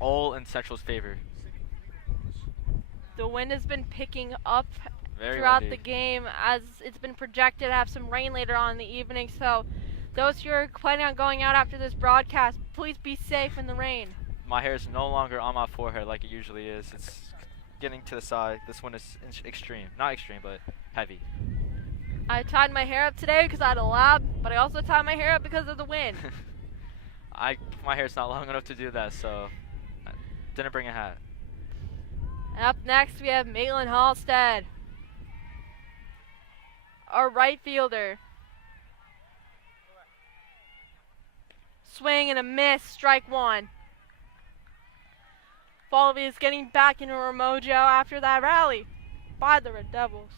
all in Central's favor. The wind has been picking up Very throughout windy. the game, as it's been projected to have some rain later on in the evening. So those who are planning on going out after this broadcast, please be safe in the rain. My hair is no longer on my forehead like it usually is. It's getting to the side. This one is extreme. Not extreme, but heavy. I tied my hair up today because I had a lab, but I also tied my hair up because of the wind. My hair's not long enough to do that, so I didn't bring a hat. And up next, we have Maitland Halstead, our right fielder. Swing and a miss, strike one. Falvey is getting back into her mojo after that rally by the Red Devils.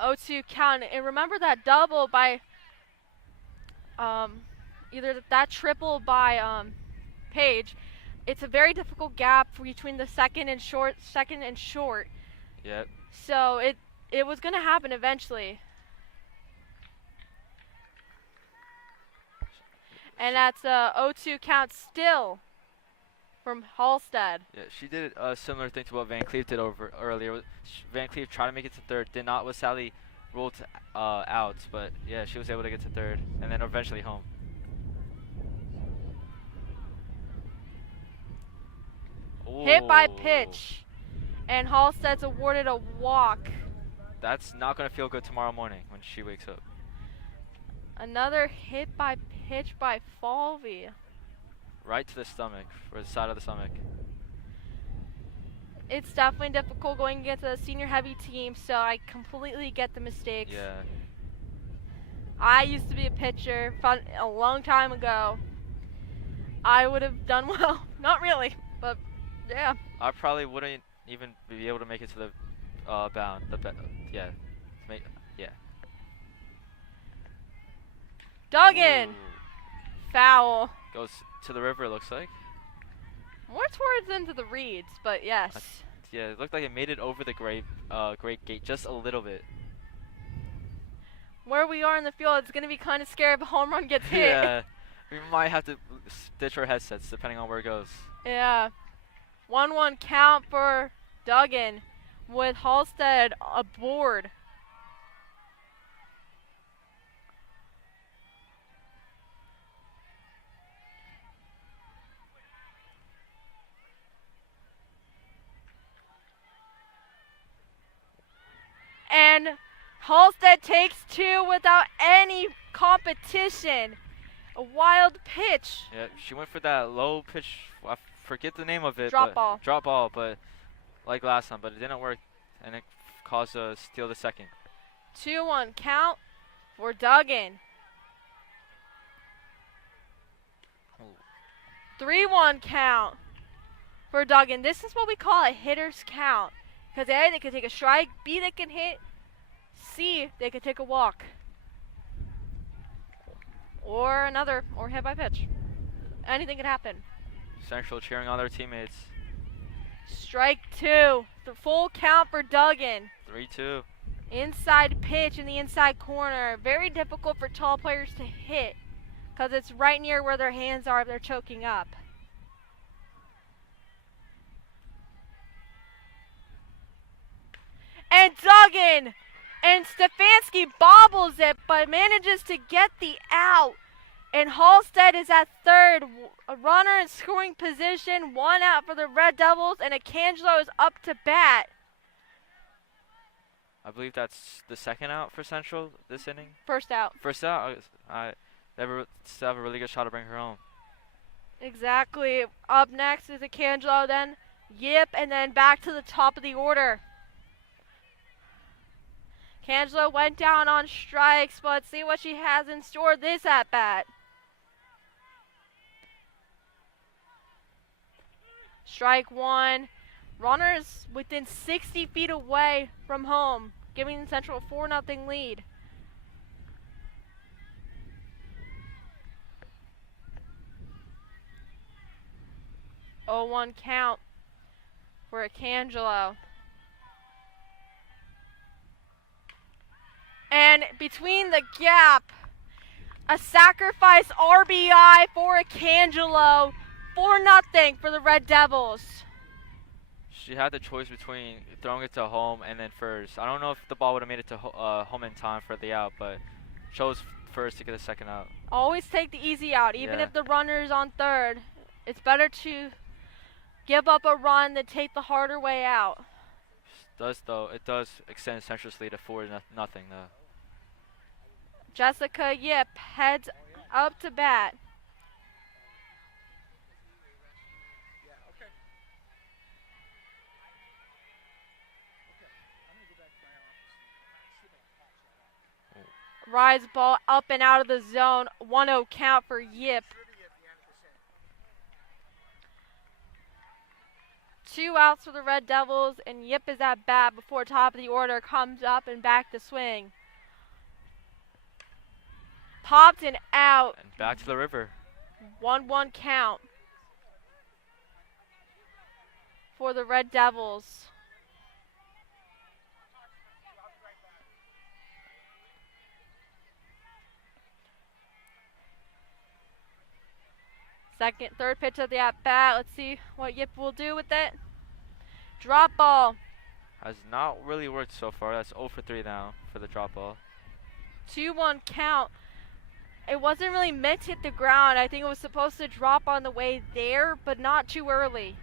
O2 count, and remember that double by either that triple by Page. It's a very difficult gap between the second and short. Yep. So it was gonna happen eventually. And that's a 0-2 count still from Halstead. Yeah, she did a similar thing to what Van Cleef did earlier. Van Cleef tried to make it to third, did not, was sadly ruled out, but yeah, she was able to get to third, and then eventually home. Hit by Ooh. pitch, and Halstead's awarded a walk. That's not going to feel good tomorrow morning when she wakes up. Another hit by pitch by Falvey. Right to the stomach, or the side of the stomach. It's definitely difficult going against a senior heavy team, so I completely get the mistakes. Yeah. I used to be a pitcher a long time ago. I would have done well. Not really, but yeah. I probably wouldn't even be able to make it to the bound. Yeah. Yeah. Duggan! Ooh. Foul. Goes to the river, it looks like. More towards into the reeds, but yes. Yeah, it looked like it made it over the great gate just a little bit. Where we are in the field, it's going to be kind of scary if a home run gets hit. Yeah. We might have to ditch our headsets depending on where it goes. Yeah. 1-1 count for Duggan with Halstead aboard. And Halstead takes two without any competition. A wild pitch. Yeah, she went for that low pitch. I forget the name of it. Drop ball. Drop ball, but like last time, but it didn't work, and it caused a steal the second. 2-1 count for Duggan. 3-1 count for Duggan. This is what we call a hitter's count. Because A, they could take a strike, B, they can hit, C, they could take a walk. Or hit by pitch. Anything could happen. Central cheering on their teammates. Strike two. The full count for Duggan. 3-2. Inside pitch in the inside corner. Very difficult for tall players to hit because it's right near where their hands are if they're choking up. And Duggan and Stefanski bobbles it, but manages to get the out. And Halstead is at third. A runner in scoring position, 1 out for the Red Devils, and Acangelo is up to bat. I believe that's the second out for Central this inning. First out. First out. They still have a really good shot to bring her home. Exactly. Up next is Acangelo, then Yip, and then back to the top of the order. Acangelo went down on strikes, but let's see what she has in store this at bat. Strike one. Runners within 60 feet away from home, giving Central a 4-0 lead. Oh, 1 count for Acangelo. And between the gap, a sacrifice RBI for Acangelo. 4-0 for the Red Devils. She had the choice between throwing it to home and then first. I don't know if the ball would have made it to home in time for the out, but chose first to get the second out. Always take the easy out, even if the runner's on third. It's better to give up a run than take the harder way out. It does extend Central's lead to 4-0 though. Jessica Yip heads up to bat. Rides ball up and out of the zone. 1-0 count for Yip. 2 outs for the Red Devils, and Yip is at bat before top of the order comes up and back to swing. Popped and out. And back to the river. 1-1 count for the Red Devils. Third pitch of the at-bat. Let's see what Yip will do with it. Drop ball. Has not really worked so far. That's 0 for 3 now for the drop ball. 2-1 count. It wasn't really meant to hit the ground. I think it was supposed to drop on the way there, but not too early.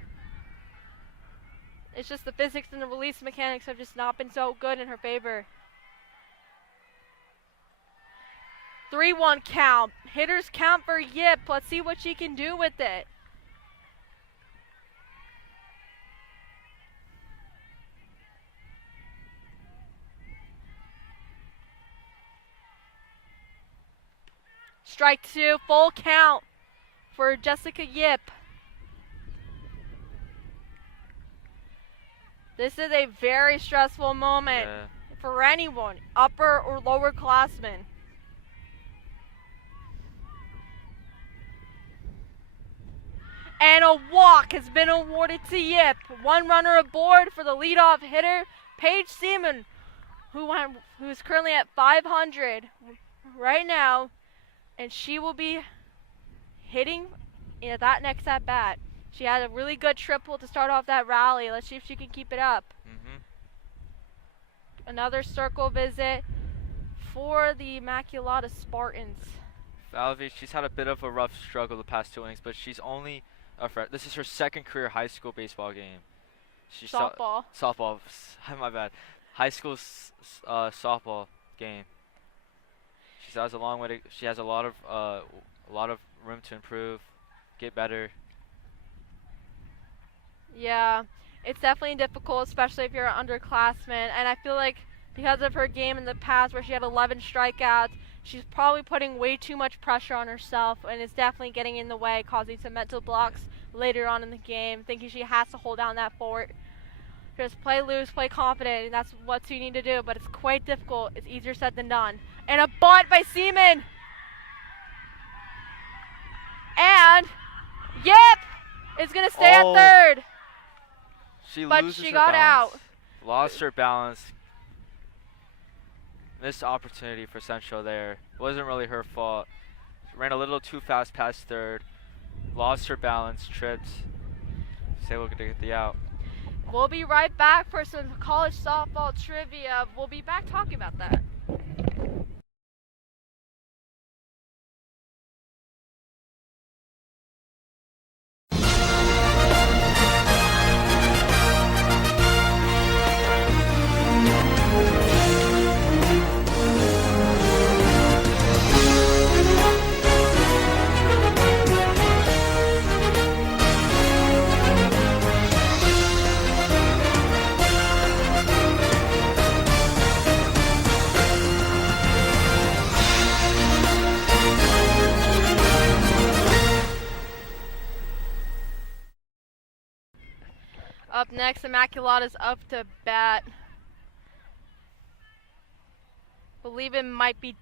It's just the physics and the release mechanics have just not been so good in her favor. 3-1 count. Hitters count for Yip. Let's see what she can do with it. Strike 2, full count for Jessica Yip. This is a very stressful moment for anyone, upper or lower classmen. And a walk has been awarded to Yip. 1 runner aboard for the leadoff hitter, Paige Seaman, who's currently at 500 right now, and she will be hitting that next at bat. She had a really good triple to start off that rally. Let's see if she can keep it up. Another circle visit for the Immaculata Spartans. Valvi, she's had a bit of a rough struggle the past 2 innings, but she's only this is her second career high school baseball game. Softball. Softball. My bad. High school softball game. She has a long way to. She has a lot of room to improve, get better. Yeah, it's definitely difficult, especially if you're an underclassman. And I feel like because of her game in the past, where she had 11 strikeouts, she's probably putting way too much pressure on herself, and it's definitely getting in the way, causing some mental blocks later on in the game, thinking she has to hold down that fort. Just play loose, play confident, and that's what you need to do, but it's quite difficult. It's easier said than done. And a bunt by Seaman. And Yip is going to stay at third. But she got out. Lost her balance. Missed opportunity for Central there. Wasn't really her fault. ran a little too fast past third, lost her balance, tripped. Say we'll get the out. We'll be right back for some college softball trivia. We'll be back talking about that. Up next, Immaculata's up to bat. I believe it might be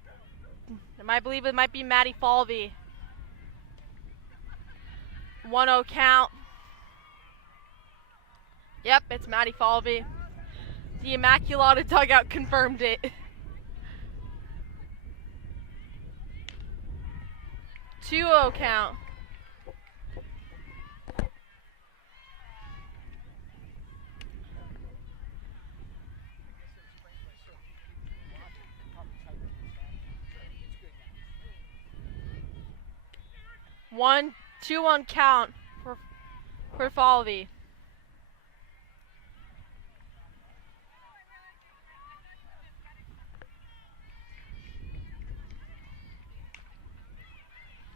Maddie Falvey. 1-0 count. Yep, it's Maddie Falvey. The Immaculata dugout confirmed it. 2-0 count. One, 2-1 count for Falvey.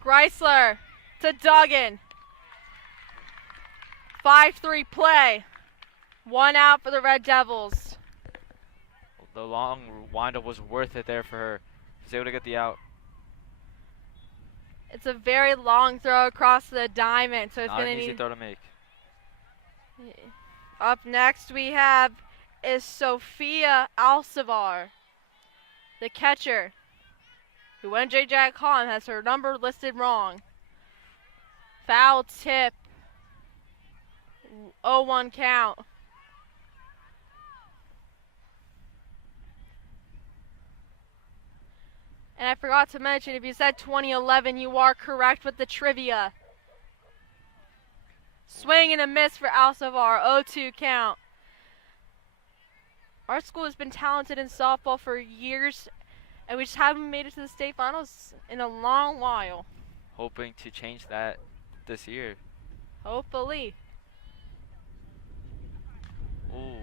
Greisler to Duggan. 5-3 play. 1 out for the Red Devils. The long windup was worth it there for her. She was able to get the out. It's a very long throw across the diamond, so it's Not going an to easy need. throw to make. Up next we have is Sophia Alcivar, the catcher, who went J.J. Khan, has her number listed wrong. Foul tip. 0-1 count. And I forgot to mention, if you said 2011, you are correct with the trivia. Swing and a miss for Alcivar, 0-2 count. Our school has been talented in softball for years, and we just haven't made it to the state finals in a long while. Hoping to change that this year. Hopefully. Ooh.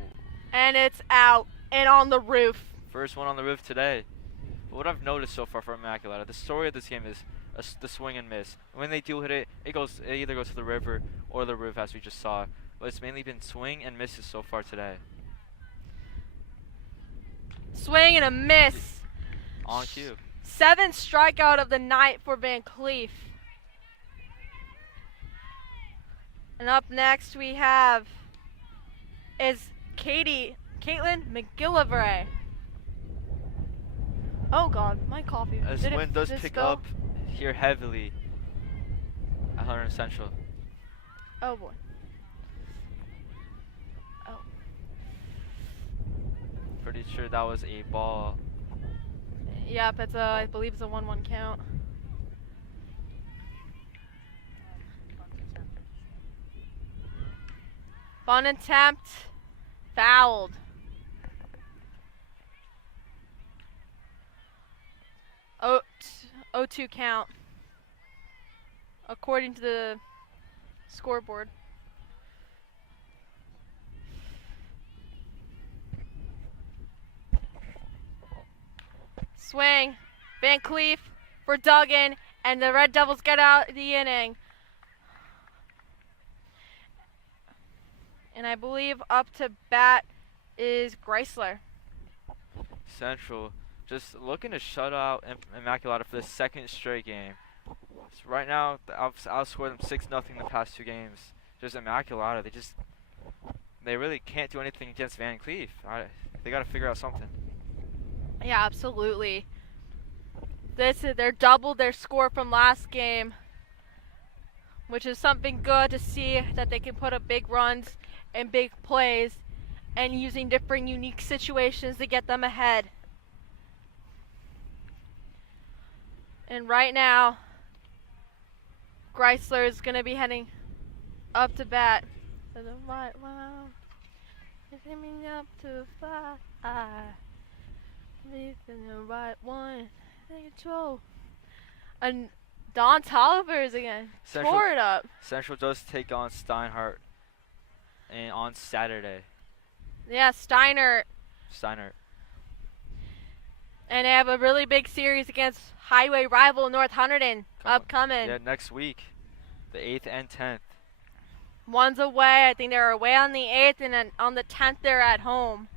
And it's out and on the roof. First one on the roof today. But what I've noticed so far from Immaculata, the story of this game is the swing and miss. When they do hit it, it either goes to the river or the roof, as we just saw. But it's mainly been swing and misses so far today. Swing and a miss. On cue. 7th strikeout of the night for Van Cleef. And up next we have is Caitlin McGillivray. Oh God, my coffee. This wind does pick go? up here heavily at Hunterdon Central. Oh boy. Oh. Pretty sure that was a ball. Yep, it's I believe it's a 1-1 count. Fun attempt. Fouled. Oh, 0-2 count. According to the scoreboard. Swing. Van Cleef for Duggan, and the Red Devils get out the inning. And I believe up to bat is Greisler. Central just looking to shut out Immaculata for the second straight game. So right now, I've outscored them 6-0 the past 2 games. Just Immaculata, they really can't do anything against Van Cleef. They got to figure out something. Yeah, absolutely. They're doubled their score from last game, which is something good to see, that they can put up big runs and big plays and using different unique situations to get them ahead. And right now, Chrysler is going to be heading up to bat. To the right one. It's coming up to fly. Leaving the right one. Take control. And Don Tolliver's again. Tore it up. Central does take on Steinhardt and on Saturday. Yeah, Steiner. And they have a really big series against highway rival North Hunterdon upcoming. Yeah, next week, the 8th and 10th. One's away. I think they're away on the 8th, and then on the 10th they're at home.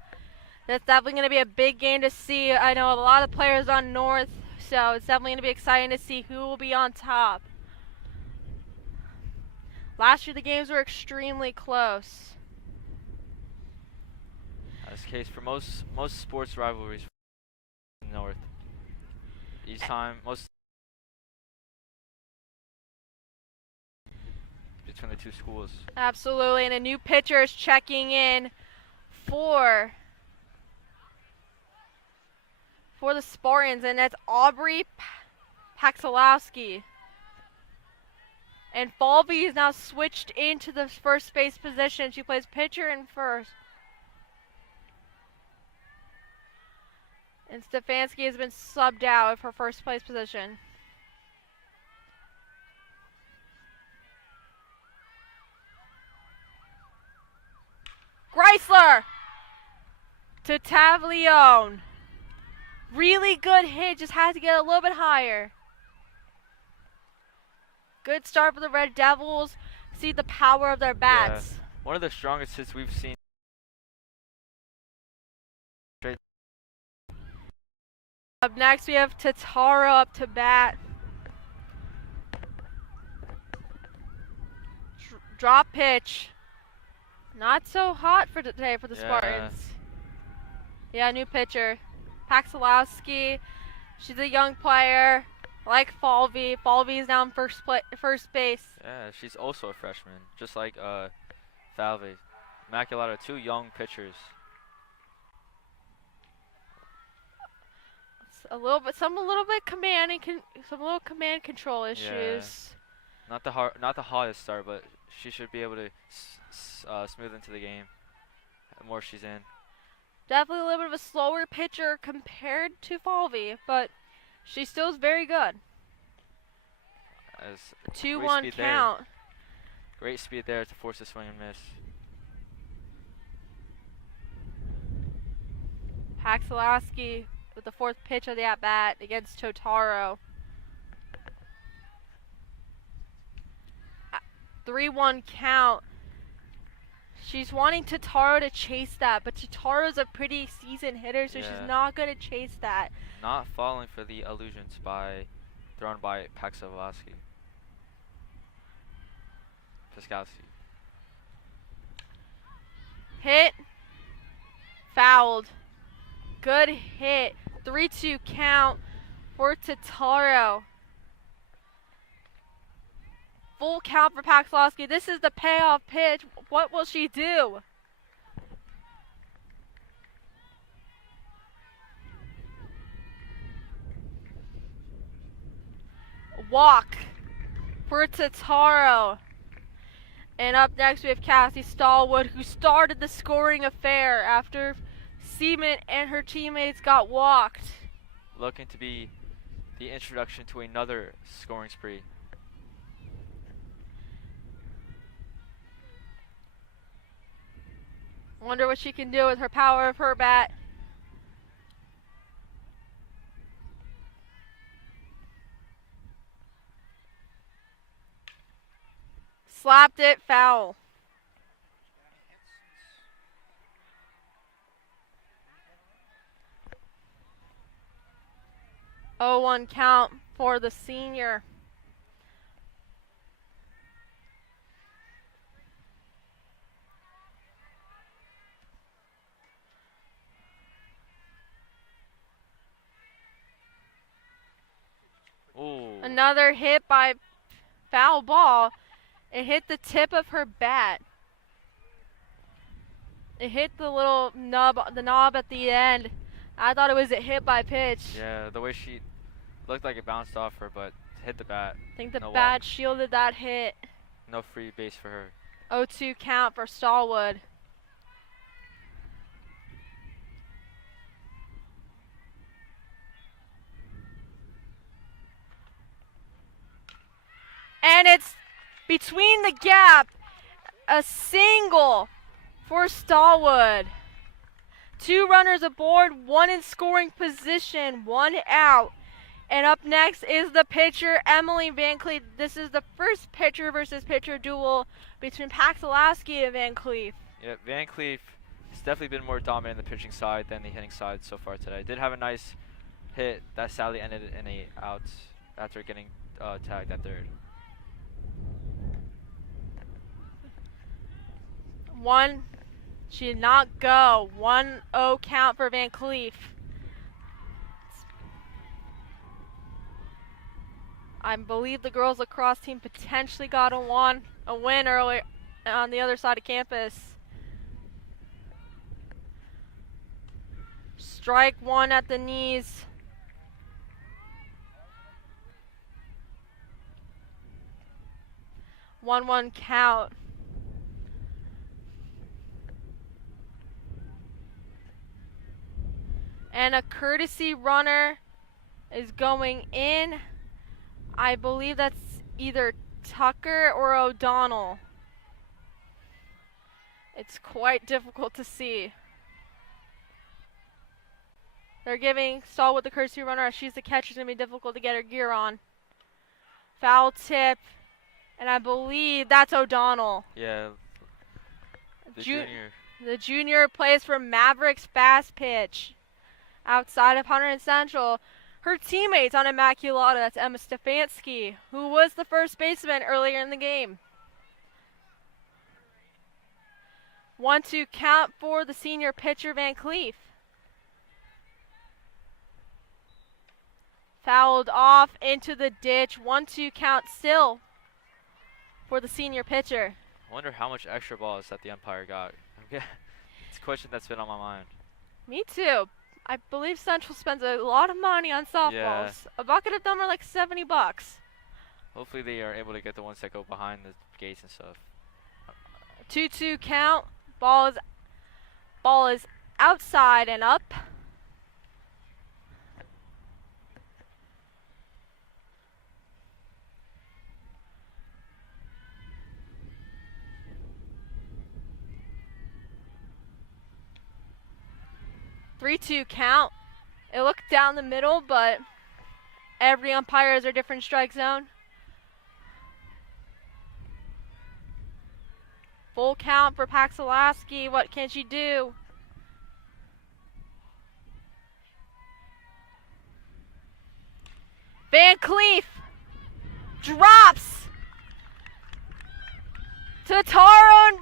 That's definitely going to be a big game to see. I know a lot of players on North, so it's definitely going to be exciting to see who will be on top. Last year the games were extremely close. That's the case for most sports rivalries in the North. Each time, most between the two schools. Absolutely, and a new pitcher is checking in for the Spartans, and that's Aubrey Paxilowski. And Falvey is now switched into the first base position. She plays pitcher and first. And Stefanski has been subbed out of her first place position. Chrysler to Tavlione. Really good hit, just has to get a little bit higher. Good start for the Red Devils. See the power of their bats. Yeah. One of the strongest hits we've seen. Up next we have Tataro up to bat. Drop pitch. Not so hot for today for the Spartans. Yeah, new pitcher. Paxilowski. She's a young player. Like Falvey. Falvey is now in first base. Yeah, she's also a freshman, just like Falvey. Immaculata, two young pitchers. Some little bit command control issues. Yeah. Not the hottest start, but she should be able to smooth into the game. The more she's in. Definitely a little bit of a slower pitcher compared to Falvey, but she still is very good. 2-1 count. Great speed there to force a swing and miss. Paxilowski with the fourth pitch of the at-bat against Totaro. 3-1 count. She's wanting Totaro to chase that, but Totaro's a pretty seasoned hitter, so she's not going to chase that. Not falling for the illusions thrown by Paxilowski. Hit. Fouled. Good hit. 3-2 count for Totaro. Full count for Paxilowski. This is the payoff pitch. What will she do? Walk for Totaro. And up next we have Cassie Stallwood, who started the scoring affair after Seaman and her teammates got walked. Looking to be the introduction to another scoring spree. Wonder what she can do with her power of her bat. Slapped it, foul. Oh, 1 count for the senior. Ooh. Another hit by foul ball. It hit the tip of her bat. It hit the little knob at the end. I thought it was a hit by pitch. Yeah, the way she looked like it bounced off her, but hit the bat. I think the No bat walk. shielded that hit. No free base for her. 0-2 count for Stallwood. And it's between the gap. A single for Stallwood. 2 runners aboard, 1 in scoring position, 1 out. And up next is the pitcher, Emily Van Cleef. This is the first pitcher versus pitcher duel between Paxilowski and Van Cleef. Yeah, Van Cleef has definitely been more dominant in the pitching side than the hitting side so far today. Did have a nice hit that sadly ended in a out after getting tagged at third. 1, she did not go. 1-0 count for Van Cleef. I believe the girls lacrosse team potentially got a win early on the other side of campus. Strike 1 at the knees. One count. And a courtesy runner is going in. I believe that's either Tucker or O'Donnell. It's quite difficult to see. They're giving Stallwood the courtesy runner. As she's the catcher, it's going to be difficult to get her gear on. Foul tip. And I believe that's O'Donnell. Yeah, the junior. The junior plays for Mavericks Fast Pitch. Outside of Hunterdon Central. Her teammates on Immaculata, that's Emma Stefanski, who was the first baseman earlier in the game. 1-2 count for the senior pitcher, Van Cleef. Fouled off into the ditch. 1-2 count still for the senior pitcher. I wonder how much extra balls that the umpire got. It's a question that's been on my mind. Me too. I believe Central spends a lot of money on softballs. Yeah. A bucket of them are like $70. Hopefully they are able to get the ones that go behind the gates and stuff. 2-2 count. Ball is outside and up. Three-two count. It looked down the middle, but every umpire has their different strike zone. Full count for Paxilowski. What can she do? Van Cleef drops to Taro and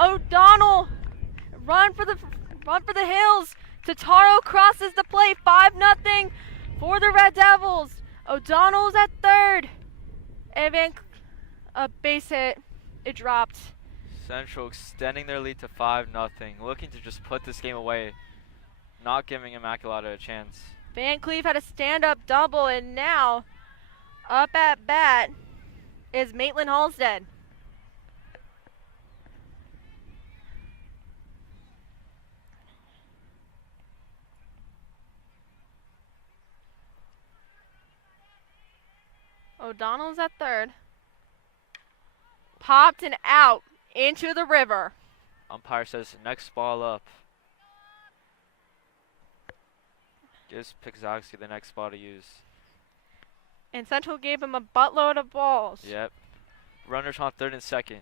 O'Donnell. Run for the hills. Totaro crosses the plate. 5-0 for the Red Devils. O'Donnell's at third. And a base hit. It dropped. Central extending their lead to 5-0, looking to just put this game away, not giving Immaculata a chance. Van Cleef had a stand-up double, and now up at bat is Maitland Halstead. O'Donnell's at third. Popped and out into the river. Umpire says next ball up. Gives Paxilowski the next ball to use. And Central gave him a buttload of balls. Yep. Runners on third and second.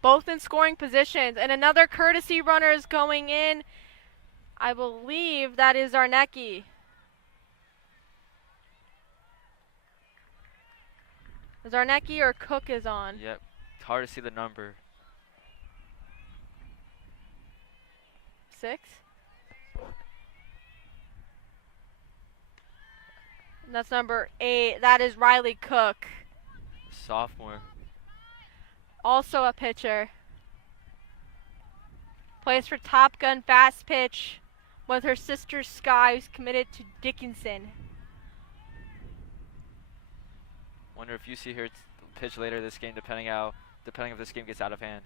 Both in scoring positions. And another courtesy runner is going in. I believe that is Zarnecki. Zarnecki or Cook is on. Yep. It's hard to see the number. 6. And that's number 8. That is Riley Cook. Sophomore. Also a pitcher. Plays for Top Gun Fast Pitch with her sister Sky, who's committed to Dickinson. Wonder if you see her pitch later this game, depending if this game gets out of hand.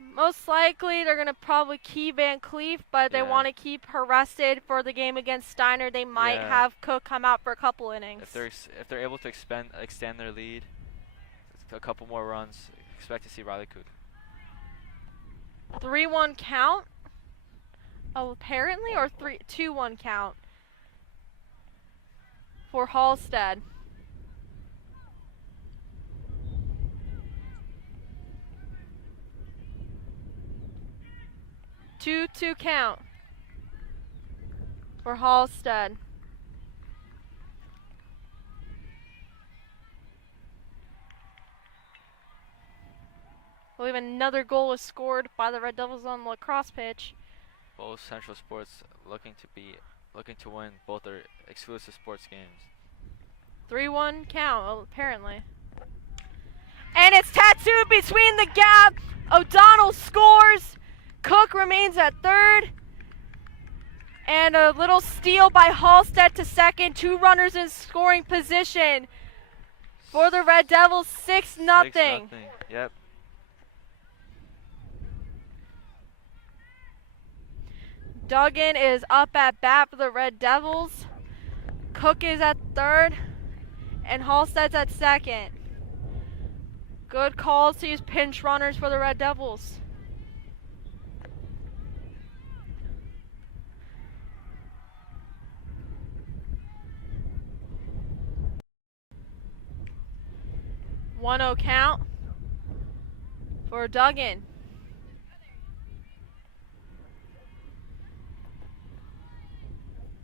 Most likely, they're going to probably keep Van Cleef, but they Yeah. want to keep her rested for the game against Steiner. They might Yeah. have Cook come out for a couple innings. If they're able to extend their lead, a couple more runs, expect to see Riley Cook. 3-1 count, apparently, or 2-1 count for Halstead. Two count for Halstead. I believe another goal was scored by the Red Devils on the lacrosse pitch. Both Central Sports looking to win both their exclusive sports games. 3-1 count, apparently. And it's tattooed between the gap. O'Donnell scores. Cook remains at third. And a little steal by Halstead to second. 2 runners in scoring position for the Red Devils. 6-0. 6-0. Yep. Duggan is up at bat for the Red Devils. Cook is at third. And Halstead's at second. Good calls to use pinch runners for the Red Devils. One 0 count for Duggan.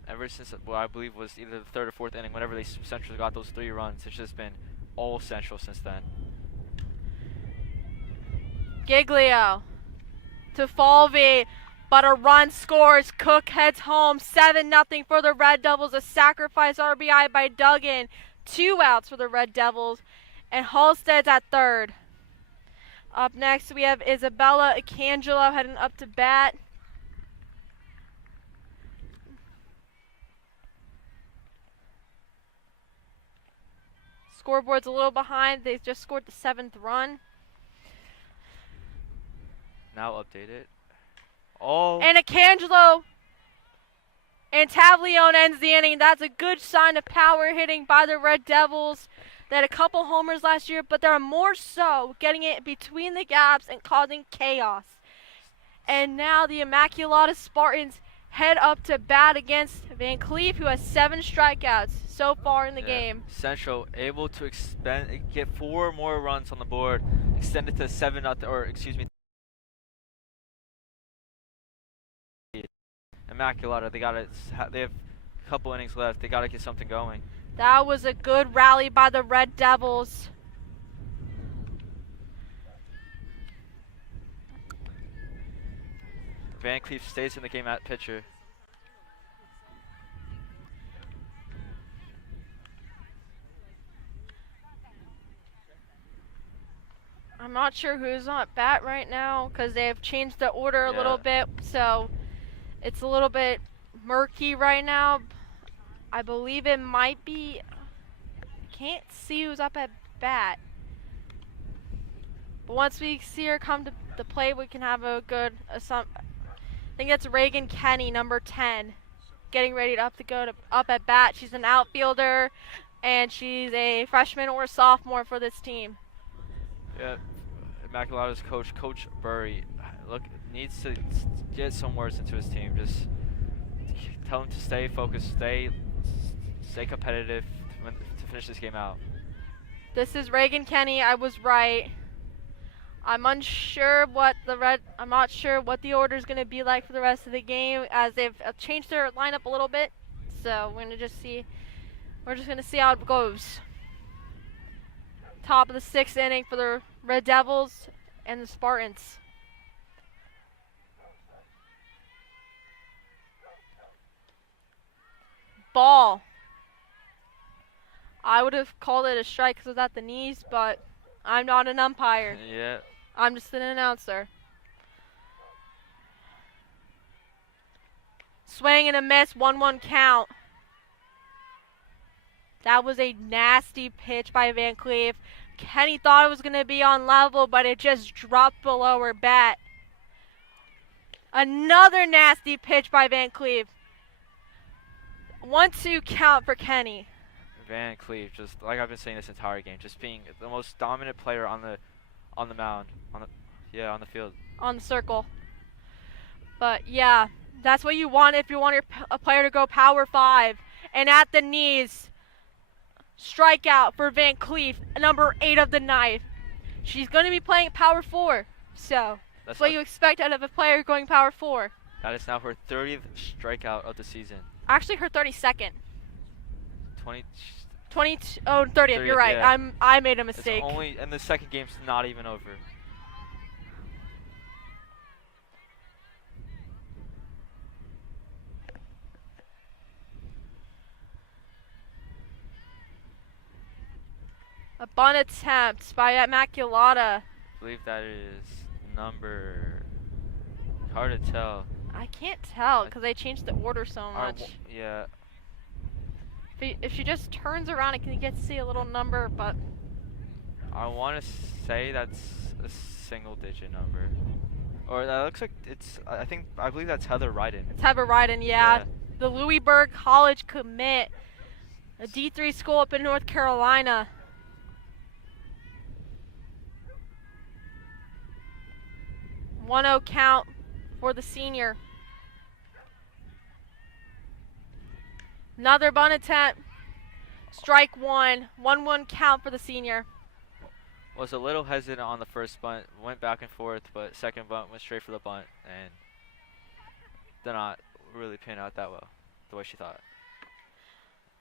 Ever since what I believe was either the third or fourth inning, whenever they Central got those 3 runs, it's just been all Central since then. Giglio to Falvey, but a run scores. Cook heads home. 7-0 for the Red Devils. A sacrifice RBI by Duggan. 2 outs for the Red Devils. And Halstead's at third. Up next, we have Isabella Acangelo heading up to bat. Scoreboard's a little behind. They just scored the 7th run. Now update it. Oh. And Acangelo and Taglione ends the inning. That's a good sign of power hitting by the Red Devils. They had a couple homers last year, but they're more so getting it between the gaps and causing chaos. And now the Immaculata Spartans head up to bat against Van Cleef, who has 7 strikeouts so far in the game. Central able to get 4 more runs on the board, extend it to 7-0, or excuse me. Immaculata, they have a couple innings left. They got to get something going. That was a good rally by the Red Devils. Van Cleef stays in the game at pitcher. I'm not sure who's on bat right now because they have changed the order a little bit, so it's a little bit murky right now. I believe it might be, can't see who's up at bat. But once we see her come to the plate, we can have a good I think that's Reagan Kenny, number 10, getting ready to up at bat. She's an outfielder, and she's a freshman or sophomore for this team. Yeah, Immaculata's coach, Coach Burry, needs to get some words into his team. Just tell him to stay focused, stay competitive to finish this game out. This is Reagan Kenny. I was right. I'm unsure I'm not sure what the order is going to be like for the rest of the game, as they've changed their lineup a little bit. So we're just going to see how it goes. Top of the 6th inning for the Red Devils and the Spartans. Ball. I would have called it a strike because it was at the knees, but I'm not an umpire. Yeah. I'm just an announcer. Swing and a miss, 1-1 count. That was a nasty pitch by Van Cleve. Kenny thought it was going to be on level, but it just dropped below her bat. Another nasty pitch by Van Cleve. 1-2 count for Kenny. Van Cleve, just like I've been saying this entire game, just being the most dominant player on the mound, on the field. On the circle. But yeah, that's what you want if you want a player to go power 5. And at the knees, strikeout for Van Cleve, number 8 of the night. She's going to be playing power 4, so that's what you expect out of a player going power 4. That is now her 30th strikeout of the season. Actually, her 32nd. 30th. 30th, You're right. yeah. I made a mistake. It's only, and the second game's not even over. A bunt attempt by Immaculata. I believe that is number. Hard to tell. I can't tell because they changed the order so much. Yeah. If she just turns around, I can get to see a little number, but I want to say that's a single-digit number, or that looks like it's. I believe that's Heather Ryden. It's Heather Ryden, yeah. The Louisburg College commit, a D3 school up in North Carolina. 1-0 count for the senior. Another bunt attempt. Strike 1. 1-1 count for the senior. Was a little hesitant on the first bunt, went back and forth, but second bunt went straight for the bunt, and did not really pan out that well, the way she thought.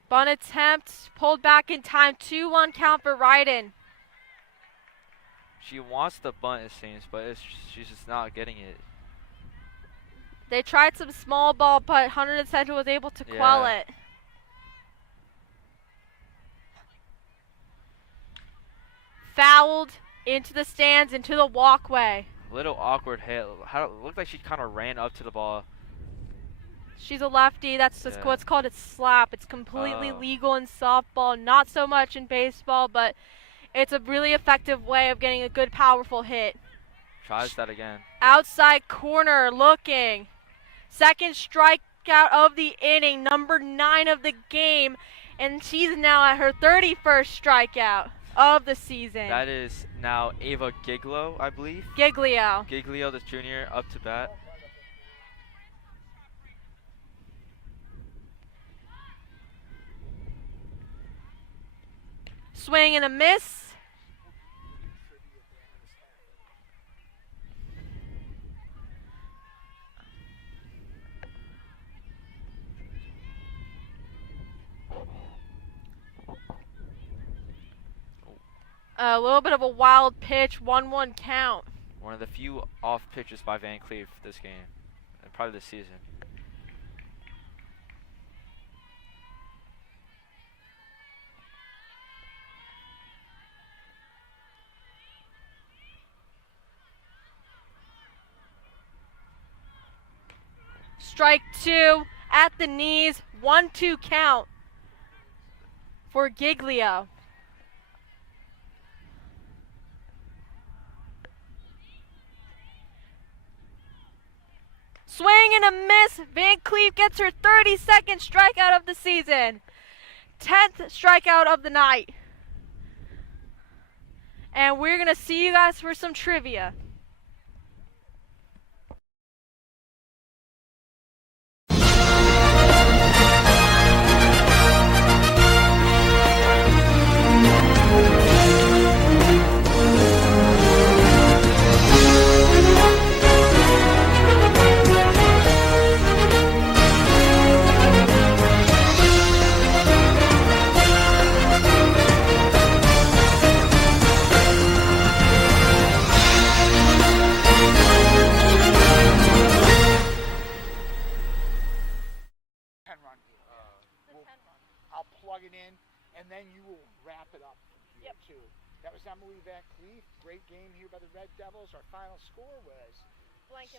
Bunt attempt, pulled back in time. 2-1 count for Ryden. She wants the bunt, it seems, but she's just not getting it. They tried some small ball, but Hunterdon Central was able to quell it. Fouled into the stands, into the walkway. Little awkward hit. It looked like she kind of ran up to the ball. She's a lefty. That's just what's called a slap. It's completely legal in softball, not so much in baseball, but it's a really effective way of getting a good, powerful hit. Tries that again. Outside corner looking. Second strikeout of the inning, number 9 of the game, and she's now at her 31st strikeout of the season. That is now Ava Giglio, I believe. Giglio, the junior, up to bat. Swing and a miss. A little bit of a wild pitch, 1-1 count. One of the few off pitches by Van Cleve this game, and probably this season. Strike 2 at the knees, 1-2 count for Giglio. Swing and a miss. Van Cleve gets her 32nd strikeout of the season. 10th strikeout of the night. And we're going to see you guys for some trivia. And then you will wrap it up from here, too. That was Emily Van Cleve. Great game here by the Red Devils. Our final score was Blanket.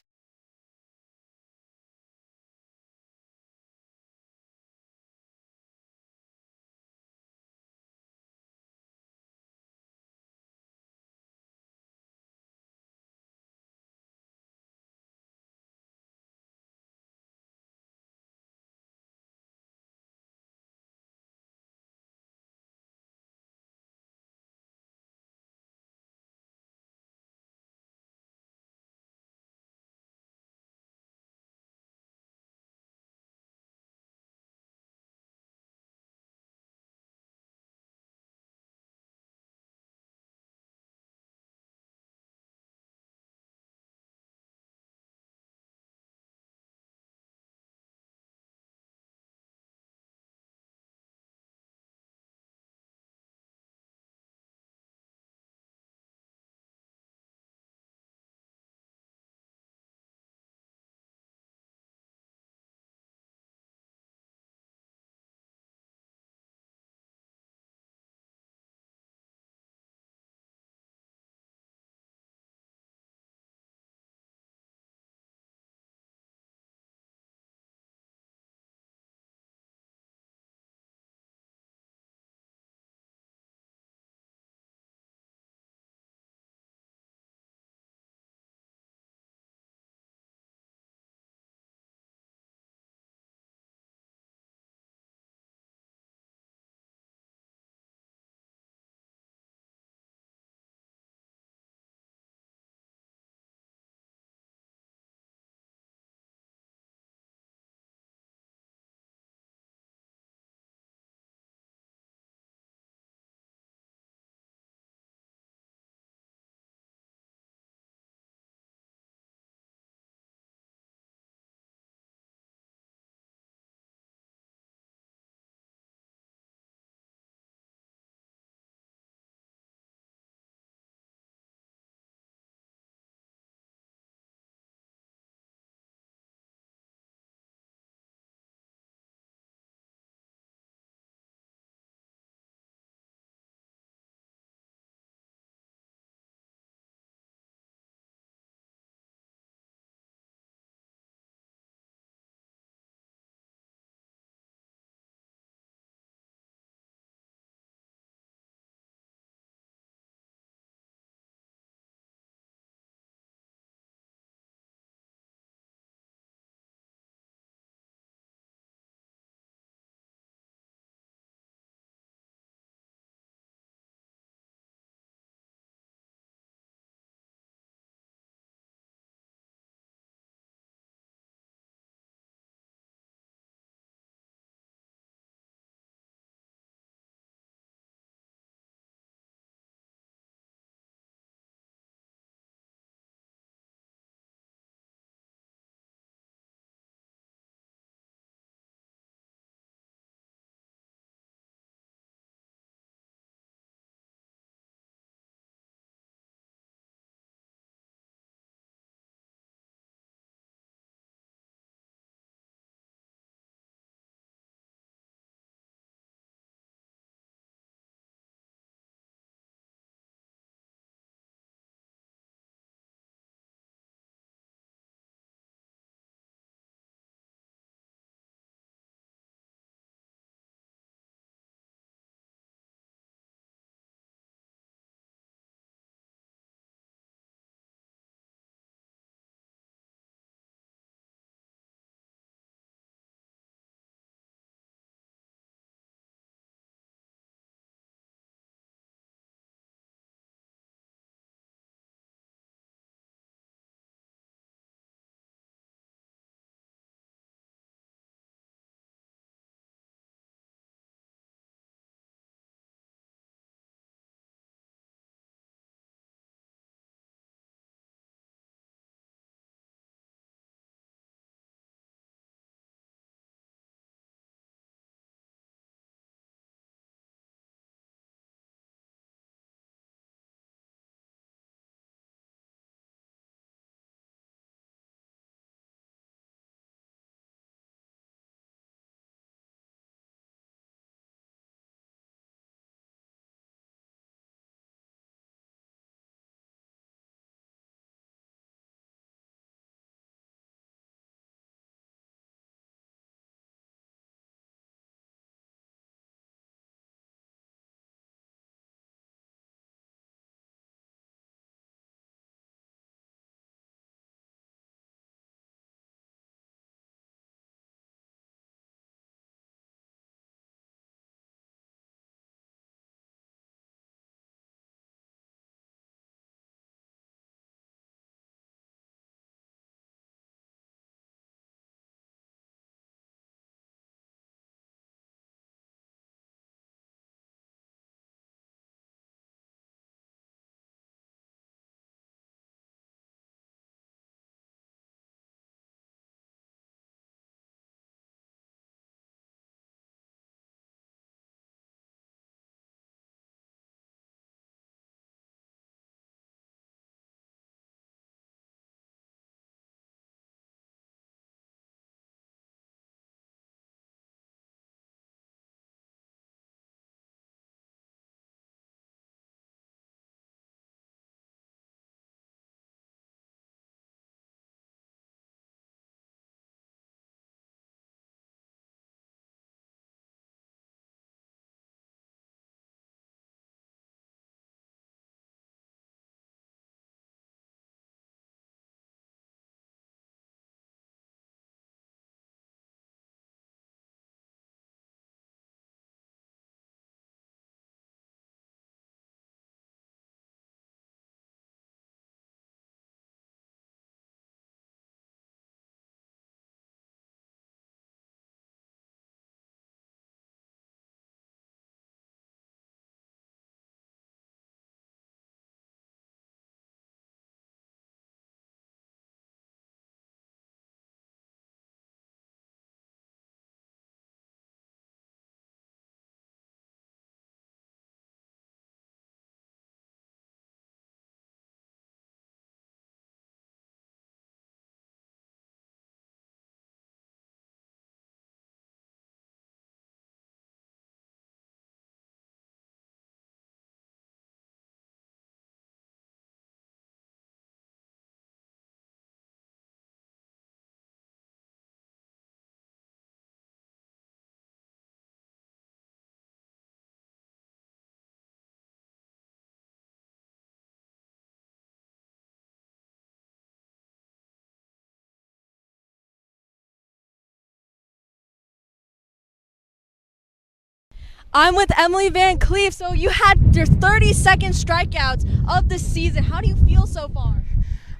I'm with Emily Van Cleef. So you had your 32nd strikeouts of the season. How do you feel so far?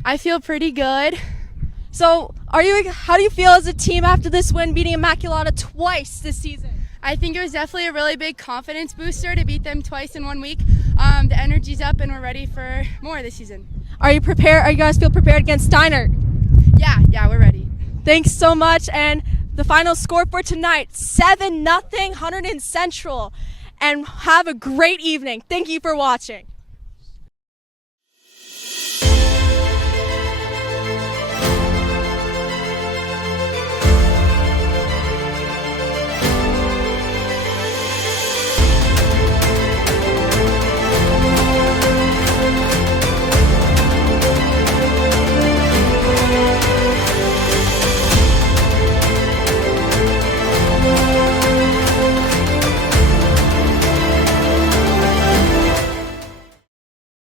I feel pretty good. So how do you feel as a team after this win, beating Immaculata twice this season? I think it was definitely a really big confidence booster to beat them twice in 1 week. The energy's up and we're ready for more this season. Are you prepared? Are you guys feel prepared against Steiner? Yeah, we're ready. Thanks so much. And the final score for tonight, 7-0 Hunterdon Central. And have a great evening. Thank you for watching.